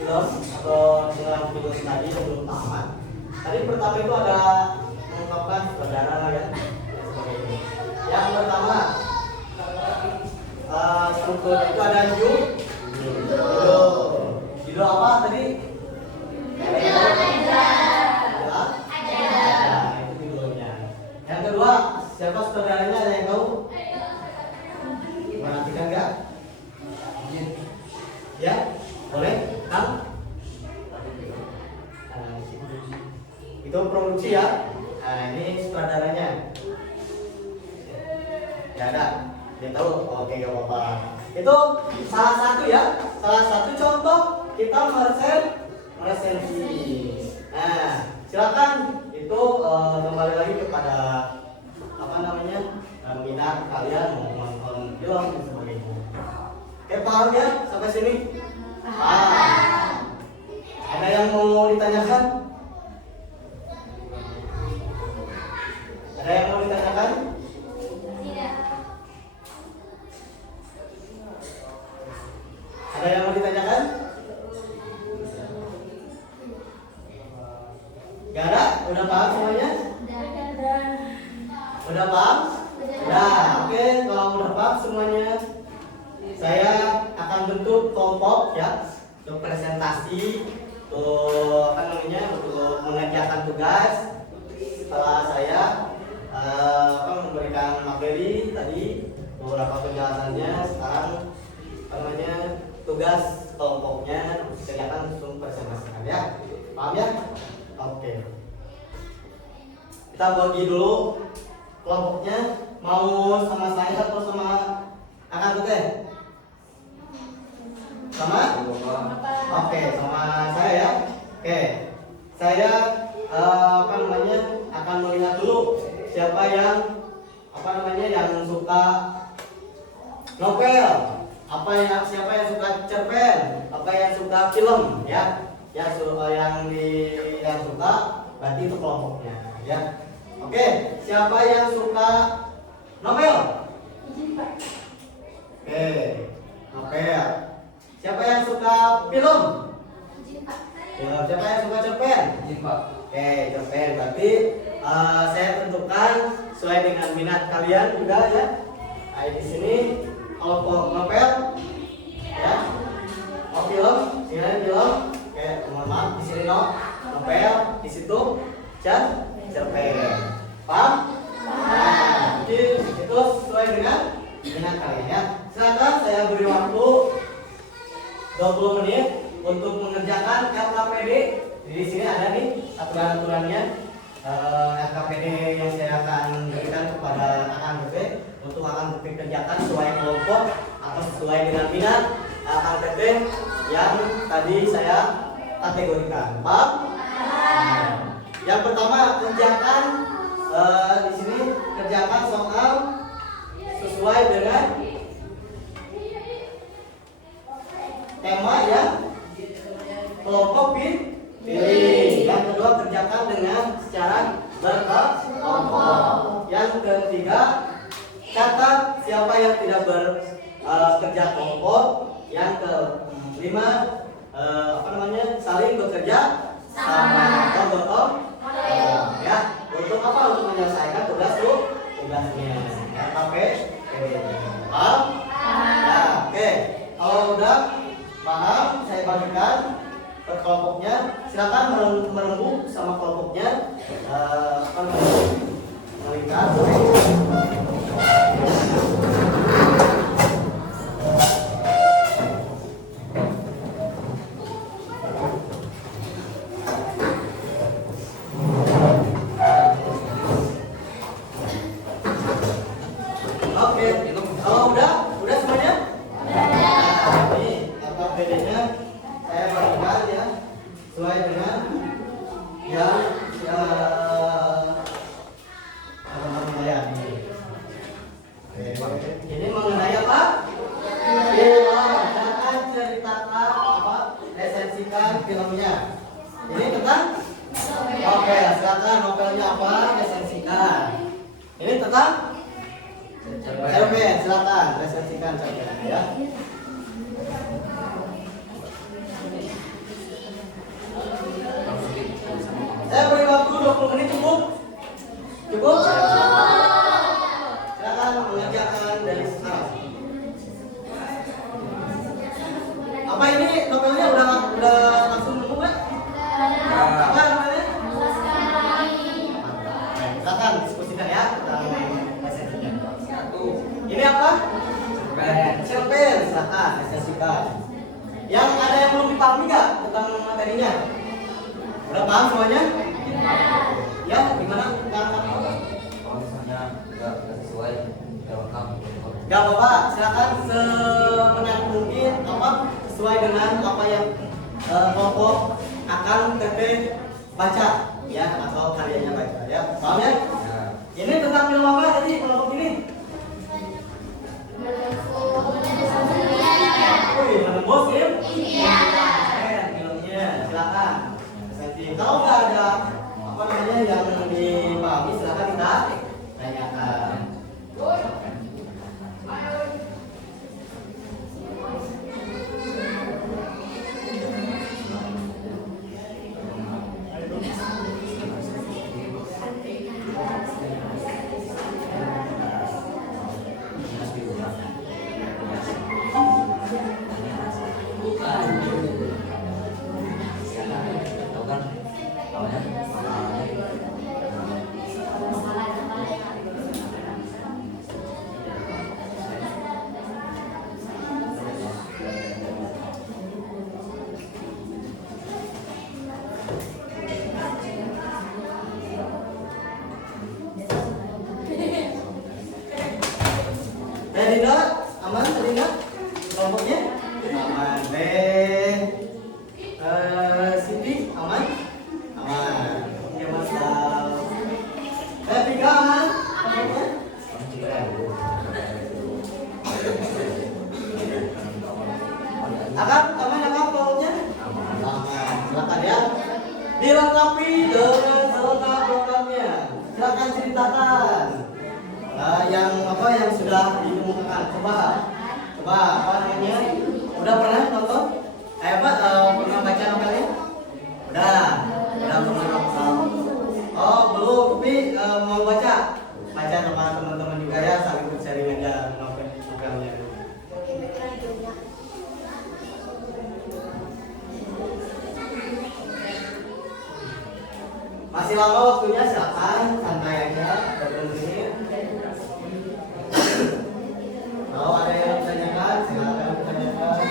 atau dengan film tadi sebelum tamat. Tadi pertama itu ada mengungkapkan saudara ya sebagainya. Yang pertama struktur itu ada judul apa tadi? Itu judulnya. Yang kedua, siapa saudaranya, ada yang tahu? Perhatikan nggak? Ya, boleh? Kang? Itu produksi ya. Nah, ini sutradaranya. Ya ada. Dia tahu? Oke, gak apa-apa. Itu salah satu ya. Salah satu contoh kita meresensi. Nah, silakan itu kembali lagi kepada minat kalian mau nonton film dan sebagainya. Oke, paham ya sampai sini? Ada yang mau ditanyakan? Ada yang mau ditanyakan? Tidak. Ada yang mau ditanyakan? Gak ada? Udah paham semuanya? Udah paham? Nah, oke, kalau udah paham semuanya, saya akan bentuk kelompok ya untuk presentasi, untuk untuk mengerjakan tugas. Setelah saya memberikan materi tadi beberapa penjelasannya, sekarang tugas kelompoknya kelihatan untuk presentasikan ya. Paham ya? Oke. Kita bagi dulu kelompoknya, mau sama saya atau sama Akang Teteh? Sama? Oke, sama saya ya. Oke. Saya akan melihat dulu siapa yang yang suka novel, siapa yang suka cerpen, yang suka film ya. Yang suka berarti itu kelompoknya ya. Oke, siapa yang suka novel? Oke, novel. Siapa yang suka film? Ya, siapa yang suka cerpen? Oke, cerpen. Berarti saya tentukan sesuai dengan minat kalian juga ya. Nah, di sini kelompok novel ya. Oh, film, sini film. Oke, mohon maaf, di sini novel, di situ cerpen. Paham? Nah, jadi itu sesuai dengan minat kalian ya. Silakan saya beri waktu 20 menit untuk mengerjakan LKPD. Di sini ada nih aturan-aturannya. LKPD yang saya akan berikan kepada Akang Teteh untuk Akang Teteh kerjakan sesuai kelompok atau sesuai dengan minat Akang Teteh yang tadi saya kategorikan. Paham? Yang pertama, kerjakan di sini kerjakan soal sesuai dengan tema yang kelompok pilih. Yang kedua, kerjakan dengan secara berkelompok. Yang ketiga, catat siapa yang tidak bekerja kelompok. Yang kelima, saling bekerja sama. Ya, untuk apa? Untuk menyelesaikan tugasnya. Paham? Ya, oke. Kalau udah paham, saya bagikan per kelompoknya. silakan merembuk sama kelompoknya. Apa namanya? Melingkar. Oke, kalau udah semuanya? Nah, ini apa bedanya? Saya berikan ya, sesuai dengan yang apa ya? Ini mengenai apa? Film. Silakan ceritakan apa? Resensikan filmnya. Ini tentang? Oke, silakan novelnya apa? Resensikan. Ini tentang? Cerpen, silakan resensikan cerpen ya. Saya beri waktu 20 menit cukup? Cukup? Silakan mengerjakan dari sekarang. Apa ini novelnya udah langsung nemu kan? Apa namanya? Silakan diskusikan ya tentang resensinya. Ini apa? Cerpen, silakan resensikan. Yang ada yang belum dipahami nggak tentang materinya? Udah paham semuanya? Ya, gimana? Kalau misalnya nggak sesuai, nggak lengkap. Gak apa-apa, silakan semenarik mungkin apa sesuai dengan apa yang kelompok akan teteh baca ya atau karyanya baca ya. Paham ya? Ini tentang film apa tadi kelompok ini? Wih, menembus film? Filmnya, silakan. Kalau nggak ada apa namanya yang dipahami, silakan kita tanyakan. Tahu kan? Awalnya Rina, aman Rina? Kelompoknya? Aman. Siti, aman? Aman. Oke, Mas Dal. Tiga aman? Kelompoknya? Akan, aman kelompoknya? Aman. Silakan ya. Dilengkapi dengan selengkap-lengkapnya. Silakan ceritakan. Yang apa yang sudah ditemukan, coba apa namanya, udah pernah nonton? Pernah baca novelnya? Udah pernah nonton. Oh belum, tapi mau baca sama teman-teman juga ya, saling sharing aja novelnya. Masih lama waktunya, silakan santai aja, 20 menit. Kalau ada yang ditanyakan, silakan ditanyakan.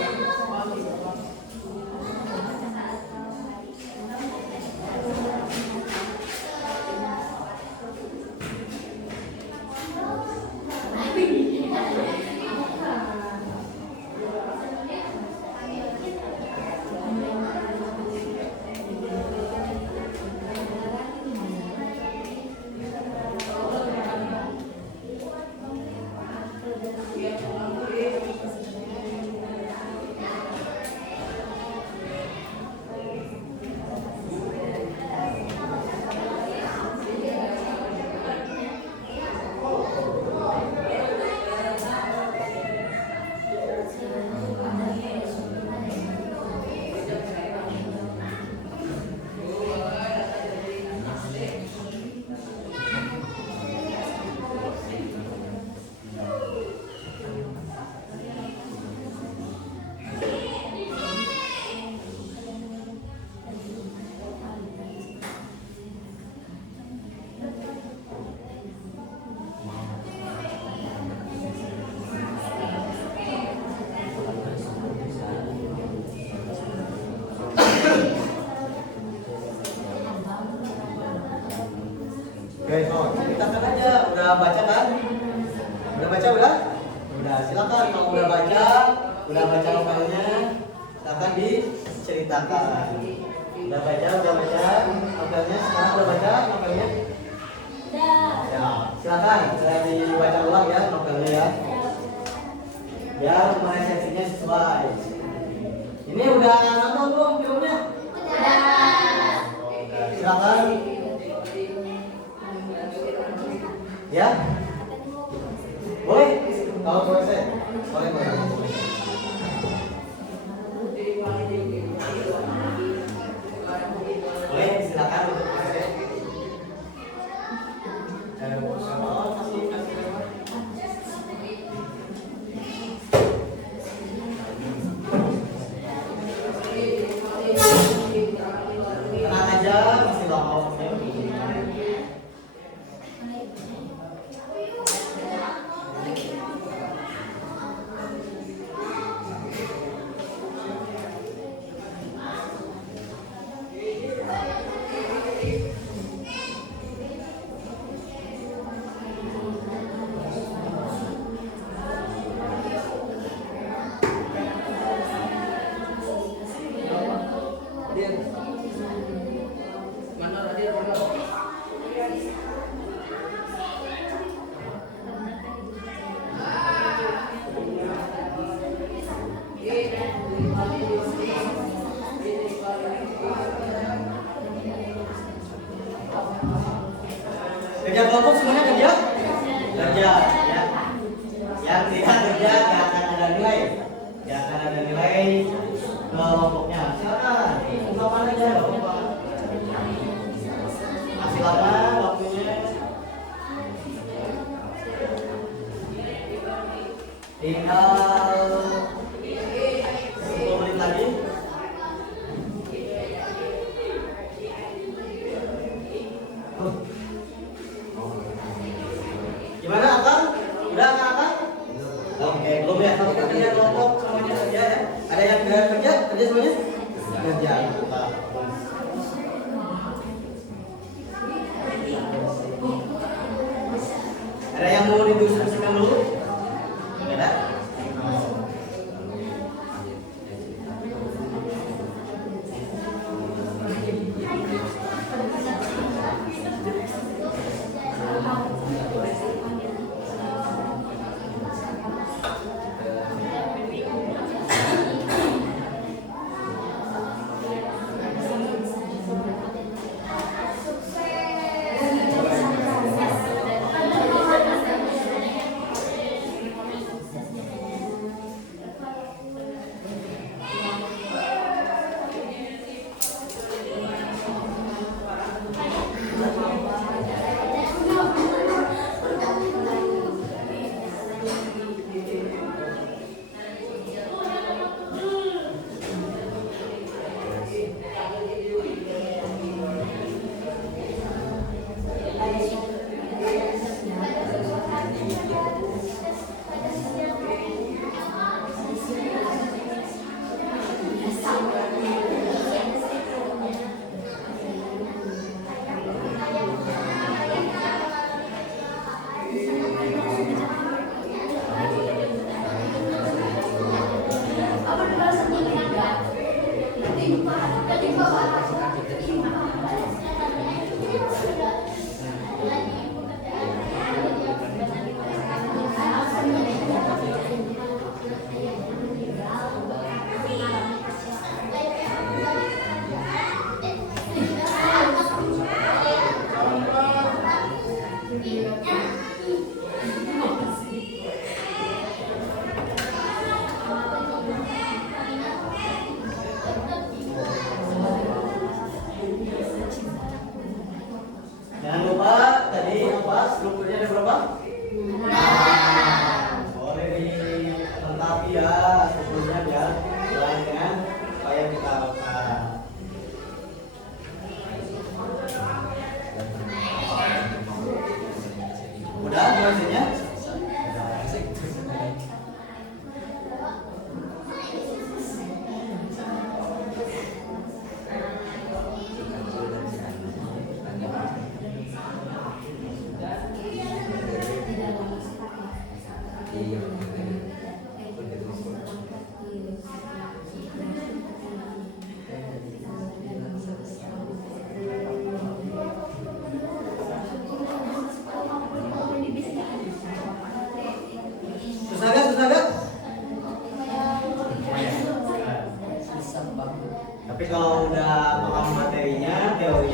Oke, so ceritakan aja. Udah baca kan? Udah baca udah? Udah, silakan kalau udah baca novelnya, silakan diceritakan. Udah baca novelnya, sekarang udah baca novelnya? Udah. Ya, silakan saya dibaca ulang ya novelnya ya. Biar resensinya sesuai. Ini udah nonton belum filmnya? Udah. Silakan. Ya. Boleh? Kalau boleh saya. Boleh. Boleh, silakan untuk saya. Tenang aja, masih lama waktunya. Kerja kelompok semuanya kerja? Kerja ya. Yang tidak kerja nggak akan ada nilai. Nggak akan ada nilai kelompoknya. Silakan, ungkapan aja bapak. Masih lama waktunya. Tinggal 10 menit lagi. Gimana Akang? Udah Akang? Oke, belum ya. Kalau kerja kelompok semuanya kerja ya. Ada yang kerja semuanya? Kerja. Ada yang mau didiskusikan dulu? Ada? Jangan lupa tadi apa strukturnya ada berapa? Boleh dilengkapi ya strukturnya biar sesuai dengan apa yang kita lakukan. Udah hasilnya?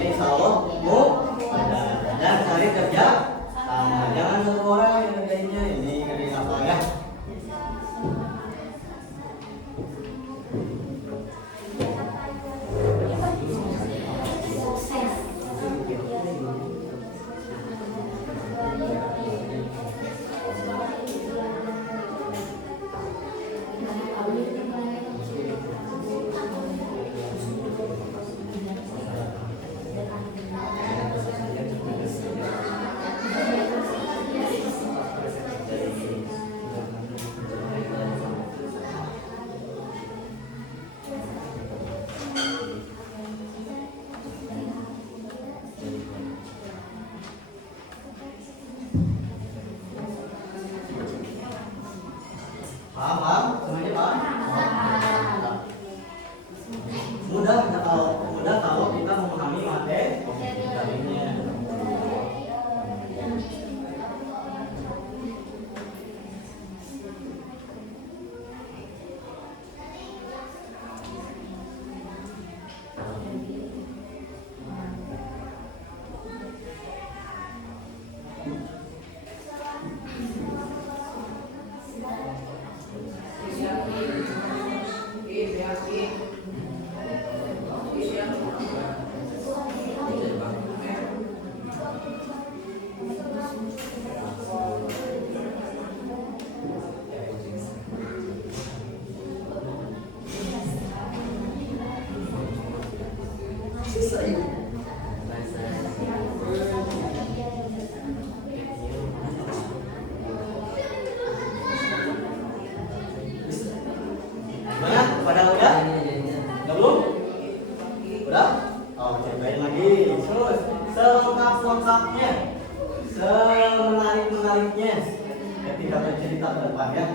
insya Allah dan cari kerja sama. Jangan satu orang yang kerjanya ini kerja apa ya. Paham? Semuanya paham? Mudah kalau kita memahami materinya. Gimana? Pada udah? Udah belum? Udah? Oh, cobain lagi. Terus selengkap-lengkapnya, semenarik-menariknya ketika bercerita ke depan ya.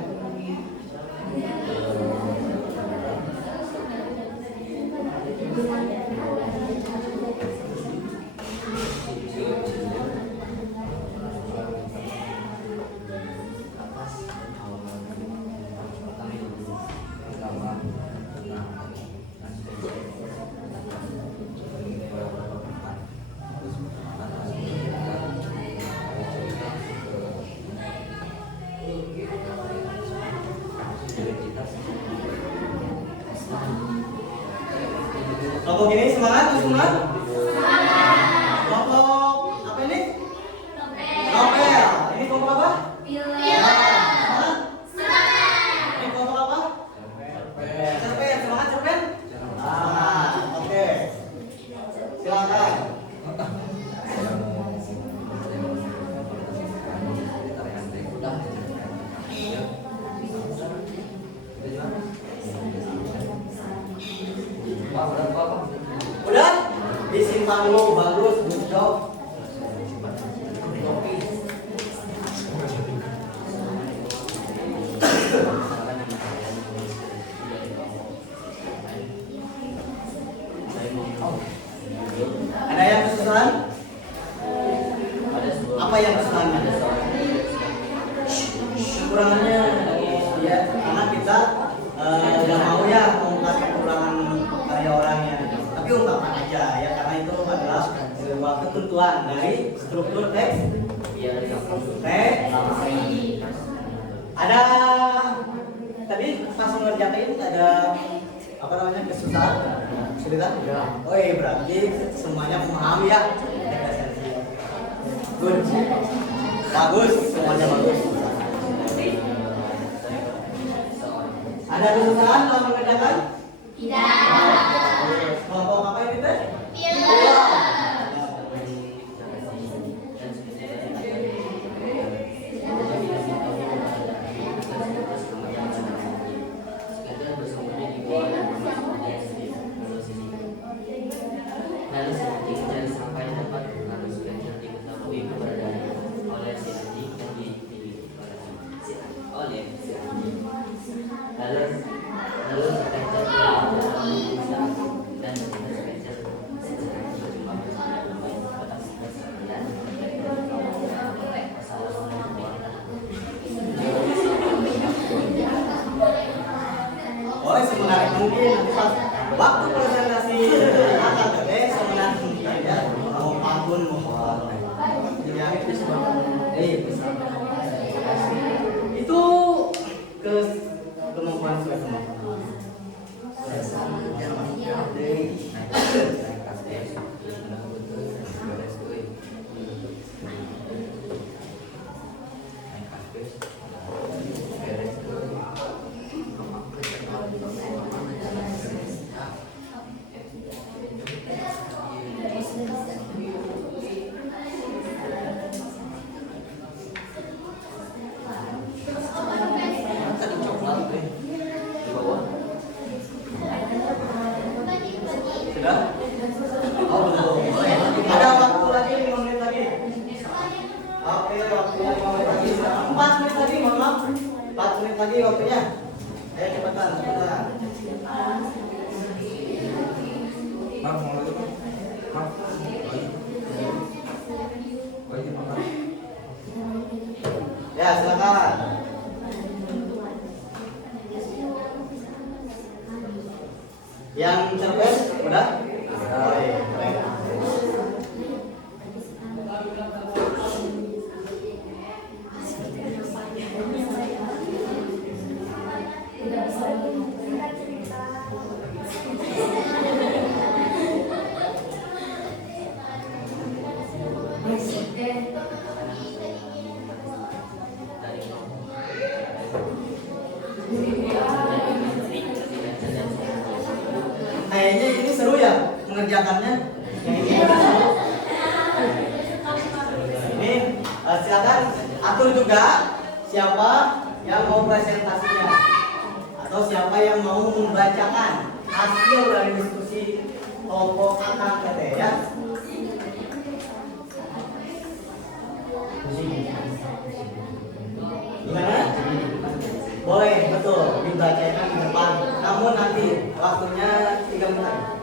Kelompok ini semangat, semangat. Kelompok apa ini? Nopel. Ini kelompok apa? Semangat. Ini kelompok apa? Cerpen. Semangat cerpen. Oke. Silakan. Udah? Disimpan dulu, bagus, good job. Ada yang kesusahan? Apa yang kesusahan? Kekurangannya ya, karena kita nggak mau ya mengungkap kekurangan karya orangnya, tapi ungkapan aja ya, karena itu adalah sebuah ketentuan dari struktur teks. Ada tadi pas ngerjain ada apa namanya kesusahan, kesulitan? Oh iya, berarti semuanya memahami ya. Good, bagus, semuanya bagus. Ada kesusahan dalam mengerjakan? Tidak. Kelompok apa ini teh? Lalu seperti mencari sampai dapat harus belajar diketahui keberadaan oleh si anjing yang dimiliki oleh si anjing. Lalu sketcher dan sketcher secara berjumlah kotak sekian Oh, semenarik mungkin nanti pas waktu presentasi akan semenarik mungkin ya. Itu ke kemampuan sesuai sama. Sudah? Oh, belum. Ada waktu lagi 5 menit lagi. Oke, waktunya 5 menit lagi. 4 menit lagi, mohon maaf. 4 menit lagi waktunya. Ayo cepetan, cepetan. Ya, silakan. Yang cerdas udah? Oh, iya. Baik. Kayaknya ini seru ya mengerjakannya. Ini silakan atur juga siapa yang mau presentasinya atau siapa yang mau membacakan hasil dari diskusi kelompok KKT ya. Gimana? Boleh, betul, dibacakan di depan. Namun nanti waktunya 3 menit.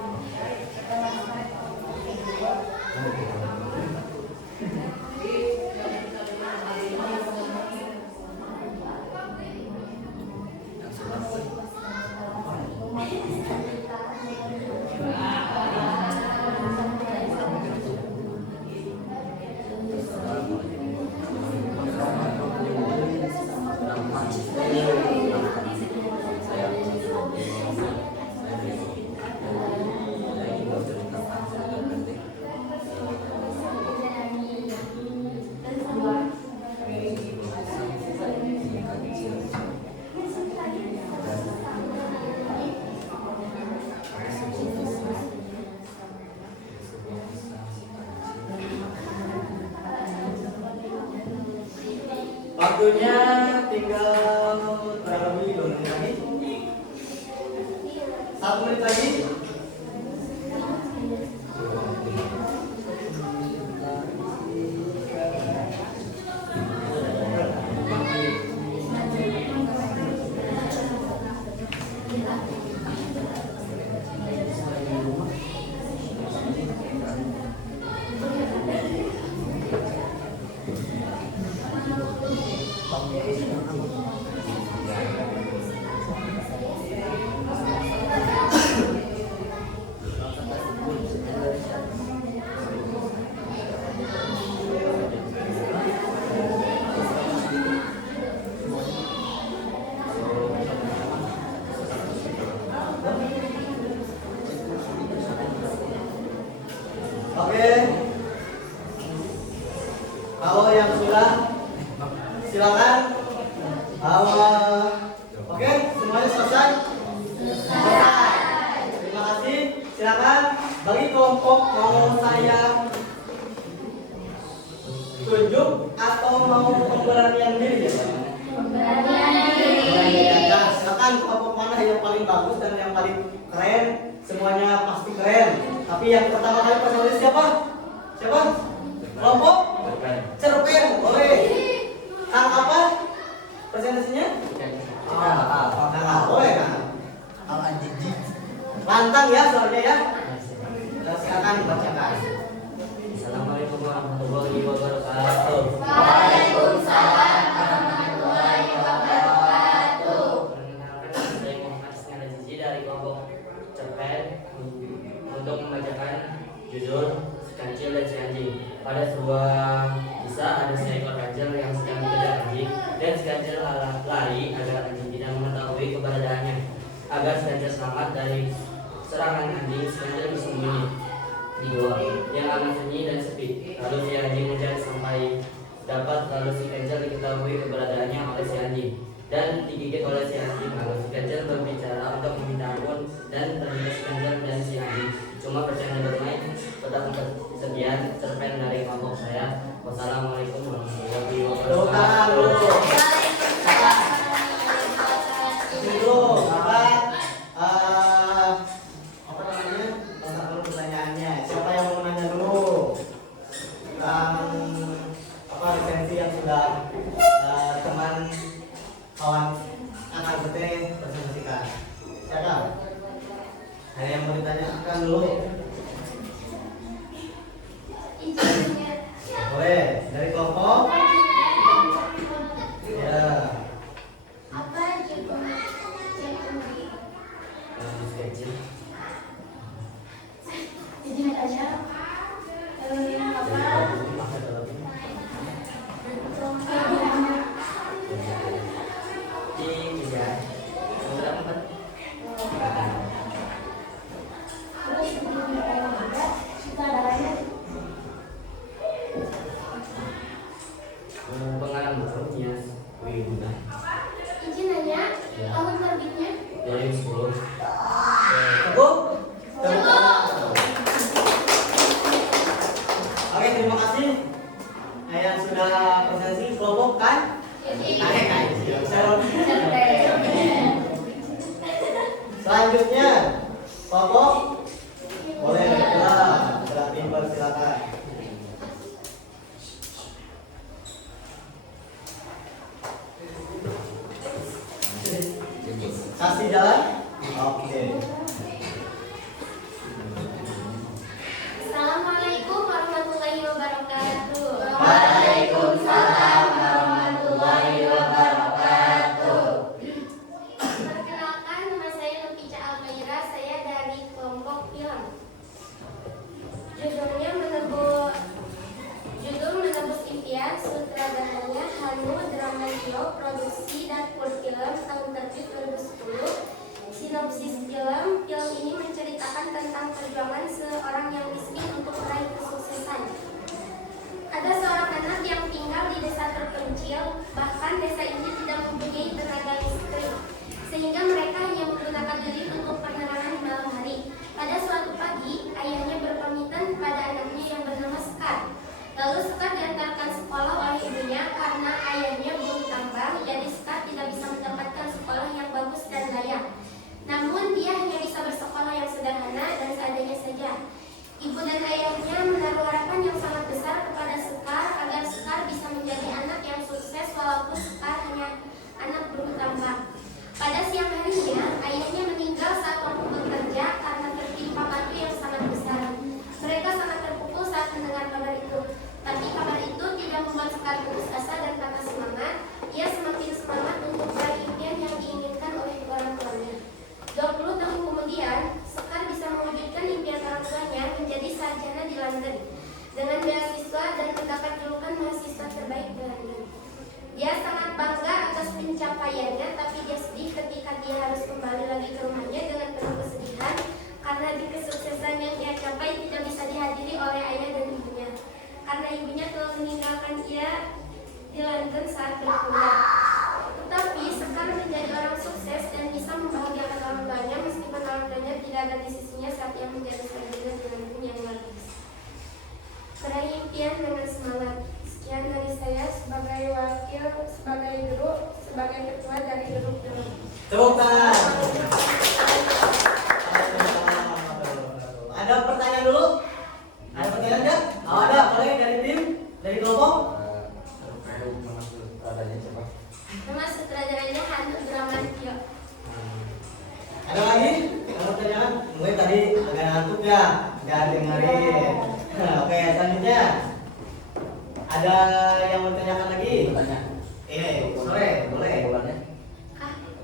Waktunya tinggal berapa menit? 2 menit lagi. 1 menit lagi. Oke. Kalau yang sudah silakan. Oke, semuanya selesai? Selesai. Terima kasih. Silakan bagi kelompok mau saya tunjuk atau mau pemberanian diri ya? Pemberanian diri. Ya, silakan kelompok mana yang paling bagus dan yang paling keren. Semuanya pasti keren. Tapi yang pertama kali presentasi siapa? Siapa? Kelompok? Cerpen. Boleh. Kang apa? Presentasinya? Kang boleh kan? Lantang ya soalnya ya. Silakan dibacakan. Assalamualaikum warahmatullahi wabarakatuh. Waalaikumsalam warahmatullahi wabarakatuh. Perkenalkan, saya Muhammad Ismail Azizi dari kelompok cerpen untuk membacakan judul Si Kancil dan Si Anjing. Pada sebuah Ada seekor kancil yang sedang dikejar anjing, dan si kancil lari agar anjing tidak mengetahui keberadaannya. Agar si kancil selamat dari serangan anjing, si kancil bersembunyi di goa yang amat sunyi dan sepi. Lalu si anjing mencari sampai dapat, lalu si kancil diketahui keberadaannya oleh si anjing dan digigit oleh si anjing. Lalu si kancil berbicara untuk meminta ampun dan ternyata si kancil dan si anjing cuma bercanda bermain. Tetap sekian cerpen dari kelompok saya. Wassalamualaikum warahmatullahi wabarakatuh. Dulu, Bapak, apa namanya? Tentang dulu pertanyaannya. Siapa yang mau nanya dulu? Tentang apa referensi yang sudah teman kawan akan bete presentasikan. Siapa? Ada yang mau ditanyakan dulu? Boleh, dari kelompok? Ya. Apa judul Kecil. Jadi aja Pengalaman barunya Wibunda izin nanya, tahun terbitnya? 2010. Cukup? Cukup. Oke, terima kasih. Yang sudah presentasi kelompok kan? Selanjutnya kelompok boleh berarti persilakan. Kasih jalan. Oke. Assalamualaikum warahmatullahi wabarakatuh. Waalaikumsalam warahmatullahi wabarakatuh. Perkenalkan, nama saya Nurkica Almaira. Saya dari kelompok film. Judul Menebus Impian, sutradaranya Hanu Dramantio, produksi Darfur Film, tahun terbit 2010. Sinopsis film ini menceritakan tentang perjuangan seorang yang miskin untuk meraih kesuksesan. Ada seorang anak yang tinggal di desa terpencil, bahkan desa ini tidak mempunyai tenaga listrik, sehingga mereka hanya menggunakan lilin untuk penerangan di malam hari. Pada suatu pagi, ayahnya berpamitan pada anaknya yang bernama Sekar. Lalu Sekar diantarkan sekolah oleh ibunya karena ayahnya buruh tambang, jadi Sekar tidak bisa mendapatkan sekolah yang bagus dan layak. Namun dia hanya bisa bersekolah yang sederhana dan seadanya saja. Ibu dan ayahnya menaruh harapan yang sangat besar kepada Sekar agar Sekar bisa menjadi anak yang sukses walaupun Sekar hanya anak buruh tambang. Pada siang harinya, ayahnya meninggal saat waktu bekerja karena tertimpa batu yang sangat besar. Mereka sangat terpukul saat mendengar kabar itu. Tapi kabar itu tidak membuat Sekar putus asa dan patah semangat. Ia semakin semangat untuk meraih impian yang diinginkan oleh orang tuanya. 20 tahun kemudian, Sekar bisa mewujudkan impian orang tuanya menjadi sarjana di London dengan beasiswa dan mendapat julukan mahasiswa terbaik di London. Dia sangat bangga atas pencapaiannya, tapi dia sedih ketika dia harus kembali lagi ke rumahnya dengan penuh kesedihan karena di kesuksesan yang dia capai tidak bisa dihadiri oleh ayah dan ibunya, karena ibunya telah meninggalkan dia di London saat berkuliah. Tetapi Sekar menjadi orang sukses dan bisa membahagiakan orang tuanya meskipun orang tuanya tidak ada di sisinya saat ia menjadi sarjana di London yang luar biasa. Meraih impian dengan semangat. Sekian dari saya sebagai wakil, sebagai guru, sebagai ketua dari grup. Tepuk tangan. Ada pertanyaan dulu? Ada pertanyaan enggak? Oh, ada. Boleh dari tim, dari kelompok? Nama sutradaranya Hanu Dramantio. Ada lagi? Ada pertanyaan? Mungkin tadi agak ngantuk ya, nggak dengerin. Oke, selanjutnya ada yang mau ditanyakan lagi? Sore, boleh.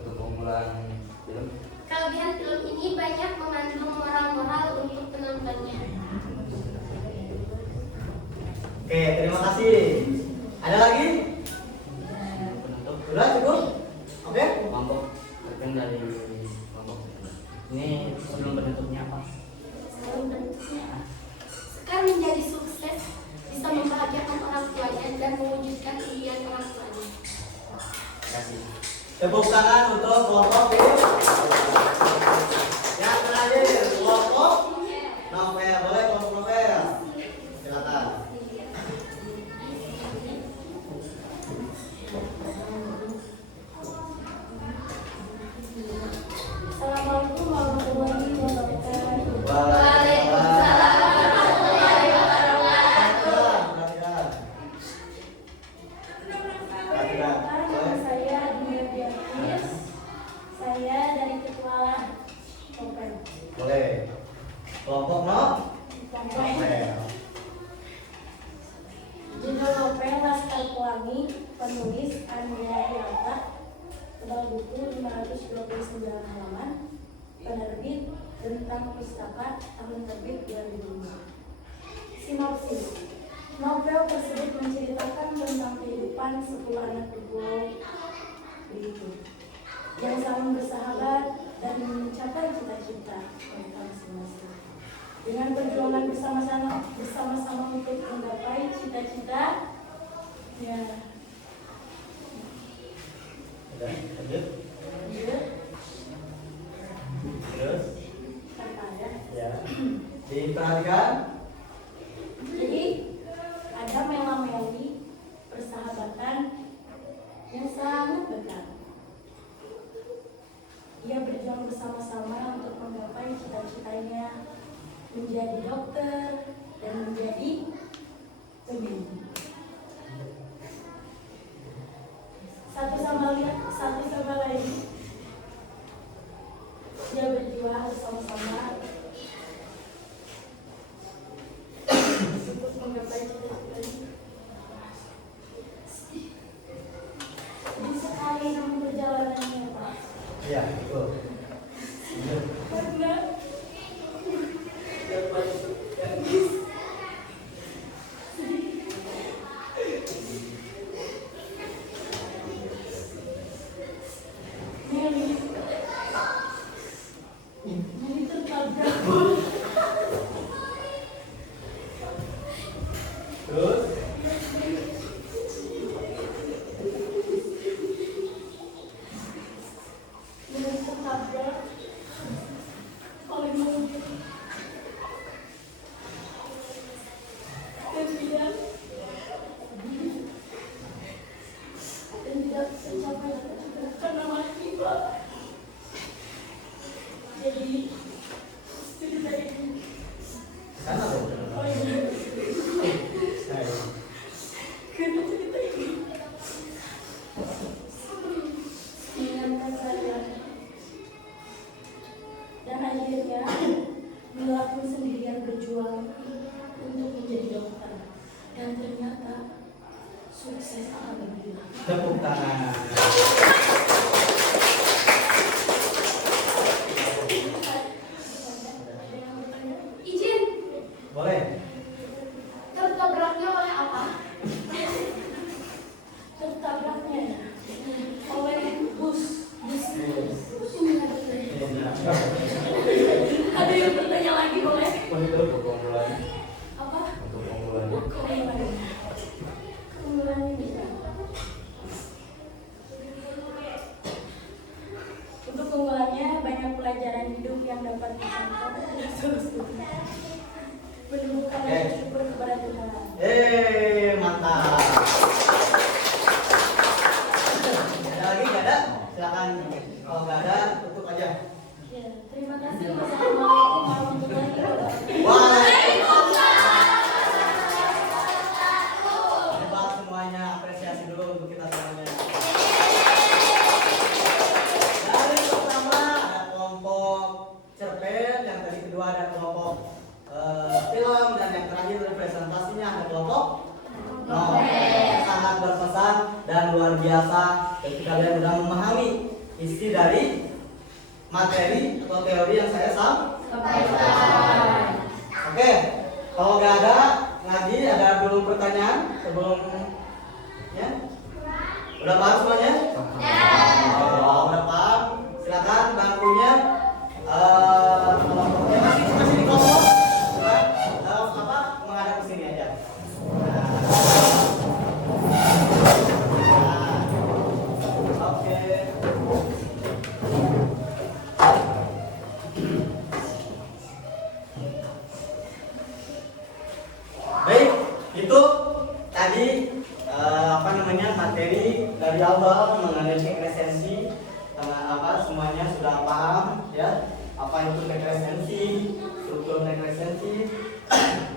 Untuk kumpulan film. Kelebihan film ini banyak mengandung moral-moral untuk penontonnya. Oke, terima kasih. Ada lagi? Penutup Sudah cukup? Oke? kelompok terkait dari kelompok. Ini sebelum penutupnya apa? Sebelum bentuknya, Sekar menjadi sukses, bisa membahagiakan orang tuanya dan mewujudkan impian orang tuanya. Terima kasih. Tepuk tangan untuk kelompok B. Yang terakhir kelompok Novel. Boleh kelompok Novel? Silakan. Assalamualaikum warahmatullahi wabarakatuh. Waalaikumsalam warahmatullahi wabarakatuh. Perhatikan. Nama saya Dinda Biatis. Saya dari Ketua Novel. Boleh. Kelompok Novel. Judul novel Laskar Pelangi, penulis Ania Hirata, tebal buku 529 halaman, penerbit Bentang Pustaka, tahun terbit 2005. Sinopsis. Novel tersebut menceritakan tentang kehidupan 10 anak di Pulau Belitung yang saling bersahabat dan mencapai cita-cita mereka masing-masing. Dengan perjuangan bersama-sama untuk menggapai cita-cita, ya, Udah, lanjut. Terus, kata ya. ya. Diperhatikan. Jadi ada mela-meli persahabatan yang sangat dekat. Ia berjuang bersama-sama untuk menggapai cita-citanya menjadi dokter dan menjadi pemimpin. Satu sama lain dia berjuang bersama-sama untuk menggapai cita-citanya. Sedih sekali namun perjalanannya, Pak. Iya, betul. Lanjut. Karena Meli tertabrak bus. Terus, Meli tertabrak oleh mobil dan tidak tercapai karena mati, Pak. Jadi cerita ini sana dong. oh ini Ayo. karena cerita ini mengingatkan saya dan akhirnya melakukan sendirian berjuang untuk menjadi dokter dan ternyata sukses alhamdulillah. Tepuk tangan. Izin, Boleh. tertabraknya oleh apa? Tertabraknya oleh bus. Ada yang bertanya lagi boleh? Untuk pemula. Apa? Untuk pemula. Keunggulannya bisa. Untuk keunggulannya banyak pelajaran hidup yang dapat dicontoh dan seterusnya. Menemukan rasa syukur kepada Tuhan. Mantap. Ada lagi nggak ada? Silakan. Kalau nggak ada, tutup aja. Ya, terima kasih. Wassalamualaikum warahmatullahi wabarakatuh. Waalaikumsalam. Hebat semuanya. Apresiasi dulu untuk kita semuanya. Dari pertama ada kelompok cerpen, yang tadi kedua ada kelompok film, dan yang terakhir representasinya ada kelompok novel. Sangat berpesan dan luar biasa ketika kalian sudah memahami isi dari materi atau teori yang saya sampaikan. Oke, kalau nggak ada lagi, ada belum pertanyaan sebelum Ya? Udah paham semuanya? Oh, udah paham. Silakan bangkunya. Ya masih di kelompok. Menghadap ke sini aja. Oke. Baik, itu tadi materi dari awal mengenai dekresensi, semuanya sudah paham ya, apa itu dekresensi, struktur dekresensi,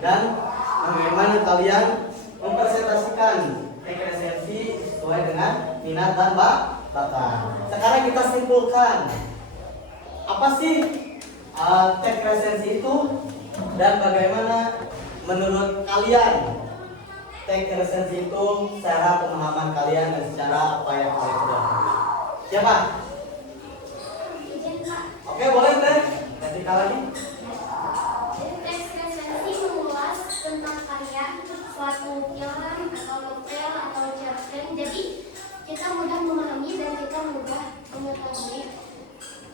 dan bagaimana kalian mempresentasikan dekresensi sesuai dengan minat dan bakat. Sekarang kita simpulkan apa sih dekresensi itu dan bagaimana menurut kalian dekresensi itu secara pemahaman kalian dan secara apa yang kalian sudah lakukan. Siapa? Izin Pak. Oke, boleh teh. Ketika lagi. Dekresensi mengulas tentang karya suatu film atau novel atau cerpen. Jadi kita mudah memahami dan kita mudah mengetahui.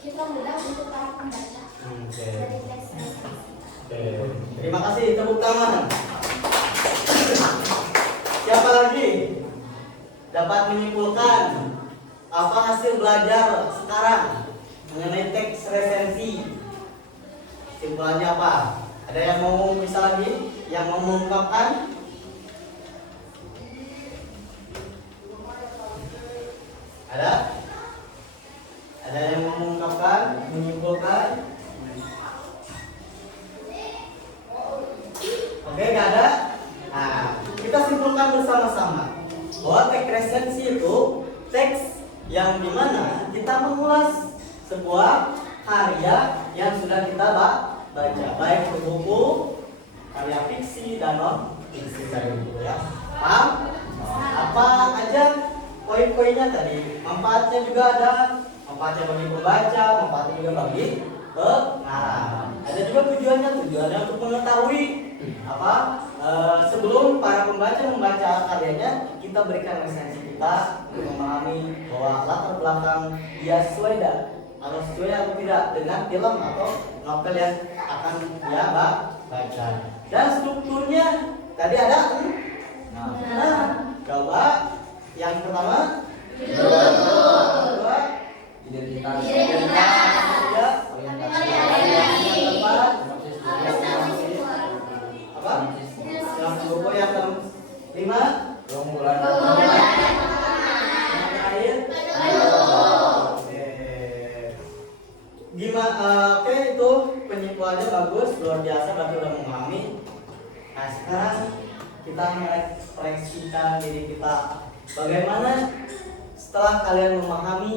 Kita mudah untuk para pembaca. Oke. Dari dekresensi. Terima kasih, tepuk tangan. Siapa lagi dapat menyimpulkan apa hasil belajar sekarang mengenai teks resensi? Simpulannya apa? Ada yang mau bisa lagi? Yang mau mengungkapkan? Ada? Ada yang mau mengungkapkan? Menyimpulkan? Oke, nggak ada? Nah, kita simpulkan bersama-sama bahwa dekresensi itu teks yang dimana kita mengulas sebuah karya yang sudah kita baca, baik itu buku, karya fiksi dan non fiksi tadi ya. Paham? Apa aja poin-poinnya tadi? Manfaatnya juga ada, manfaatnya bagi pembaca, manfaatnya juga bagi pengarang. Ada juga tujuannya untuk mengetahui sebelum para pembaca membaca karyanya, kita berikan resensi kita untuk memahami bahwa latar belakang dia sesuai atau tidak dengan film atau novel yang akan dia baca. Dan strukturnya tadi ada coba yang pertama kedua Identitas. ketiga yang buku yang kelima Keunggulan. yang terakhir gimana? Oke, itu penyimpulannya bagus, luar biasa, berarti udah memahami. Nah, sekarang kita merefleksikan diri kita, bagaimana setelah kalian memahami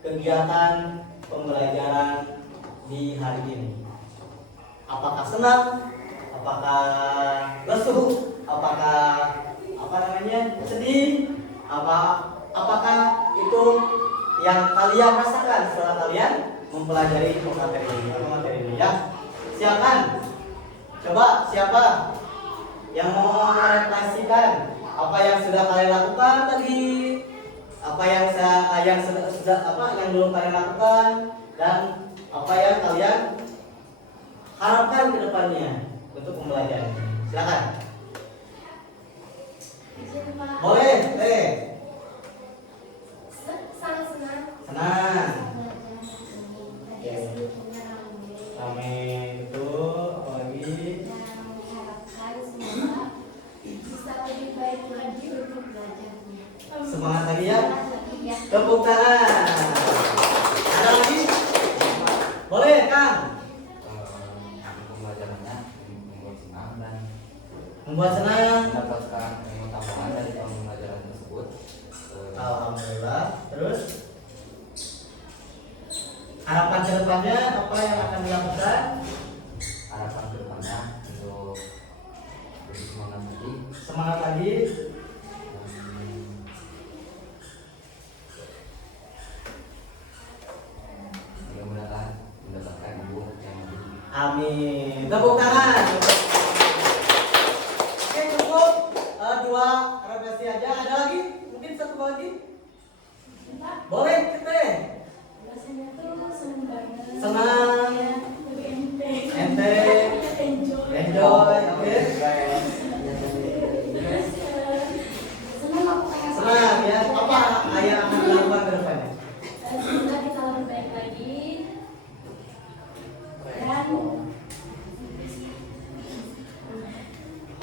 kegiatan pembelajaran di hari ini. Apakah senang? Apakah lesu? Apakah sedih? Apakah itu yang kalian rasakan setelah kalian mempelajari materi ini ya? Silakan. Coba siapa yang mau merefleksikan apa yang sudah kalian lakukan tadi? Apa yang belum kalian lakukan dan apa yang kalian harapkan ke depannya untuk pembelajaran. Silakan. Izin Pak. Boleh, Sangat senang. Senang. Belajar rame. Rame betul, apalagi Dan mengharapkan semoga bisa lebih baik lagi untuk belajarnya. semangat lagi ya. Ya. Tepuk tangan. Ada lagi? Boleh, Kang. Pembelajarannya membuat senang dan Membuat senang. mendapatkan ilmu tambahan dari pembelajaran tersebut. Alhamdulillah. Terus harapan ke depannya apa yang akan dilakukan? Harapan kedepannya untuk lebih Semangat lagi. mudah-mudahan mendapatkan ilmu yang lebih. Amin. Tepuk tangan. Oke, cukup dua refleksi aja. Ada lagi? Mungkin satu lagi? Boleh kita. Rasanya tuh seneng banget. Senang. Ya, lebih enteng. Enteng. Enjoy. Oke. Terus senang aku pengen Senang ya. Apa ayah akan lakukan ke depannya? semoga kita lebih baik lagi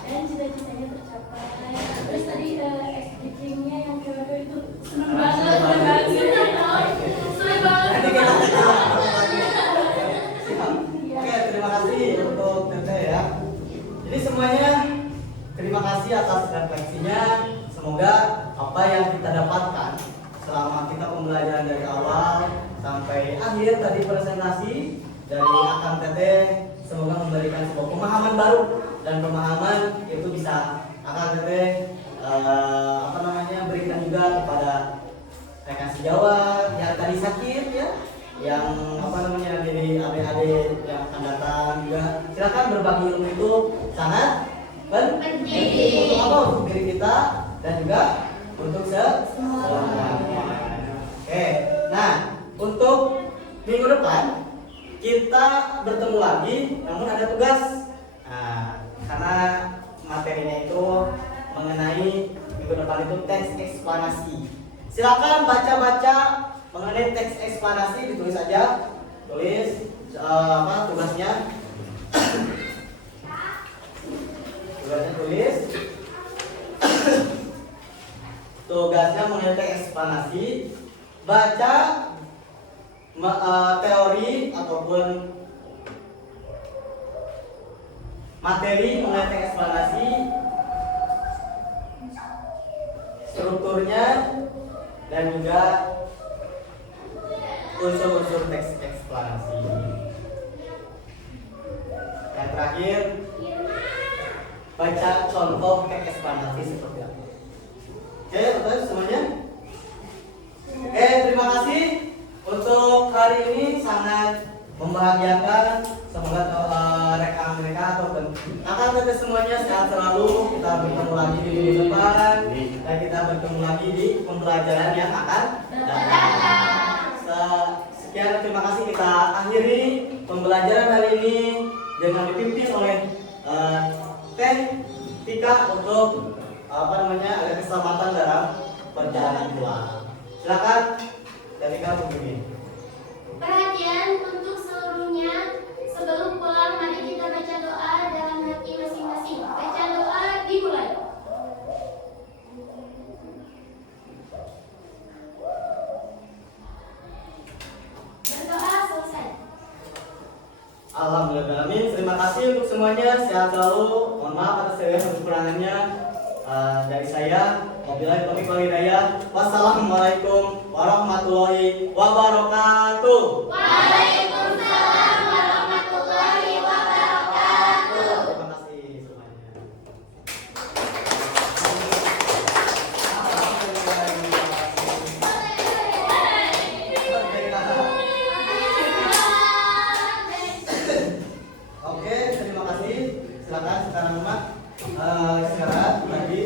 dan cita-citanya tercapai. Terus tadi SDG-nya yang kedua itu seneng banget, seneng banget, seneng banget. Nanti kita siap. Oke, terima kasih untuk Teteh ya. Jadi semuanya terima kasih atas refleksinya. Semoga apa yang kita dapatkan selama kita pembelajaran dari awal sampai akhir tadi presentasi dari Akang Teteh, semoga memberikan sebuah pemahaman baru, dan pemahaman itu bisa Akang Teteh berikan juga kepada rekan sejawat yang tadi sakit ya, yang jadi adik-adik yang akan datang juga. Silakan berbagi ilmu itu sangat penting untuk apa? Untuk diri kita dan juga untuk semuanya. Oke, nah untuk minggu depan kita bertemu lagi, namun ada tugas. Nah, karena materinya itu mengenai minggu depan itu teks eksplanasi. Silakan baca-baca mengenai teks eksplanasi, ditulis aja, tulis tugasnya. Tugasnya tulis. Tugasnya mengenai teks eksplanasi, baca teori ataupun materi mengenai teks eksplanasi, strukturnya, dan juga unsur-unsur teks eksplanasi. Yang terakhir, baca contoh teks eksplanasi seperti apa. Oke, betul semuanya? Oke, terima kasih. Untuk hari ini sangat membahagiakan. Semoga rekan mereka atau akan tetap semuanya sehat selalu. Kita bertemu lagi di minggu depan dan kita bertemu lagi di pembelajaran yang akan datang. Sekian, terima kasih. Kita akhiri pembelajaran hari ini dengan dipimpin oleh Teh Tika untuk ada keselamatan dalam perjalanan pulang. Silakan Teh Tika memimpin. Perhatian untuk seluruhnya, sebelum pulang mari kita baca doa dalam hati masing-masing. Baca doa dimulai. Berdoa selesai. Alhamdulillah, terima kasih untuk semuanya, sehat selalu. Mohon maaf atas segala kekurangannya dari saya. Wabillahi taufiq wal hidayah. Wassalamualaikum warahmatullahi wabarakatuh. Waalaikumsalam warahmatullahi wabarakatuh. Terima kasih semuanya. Oke, terima kasih. Silakan sekarang Mak istirahat lagi.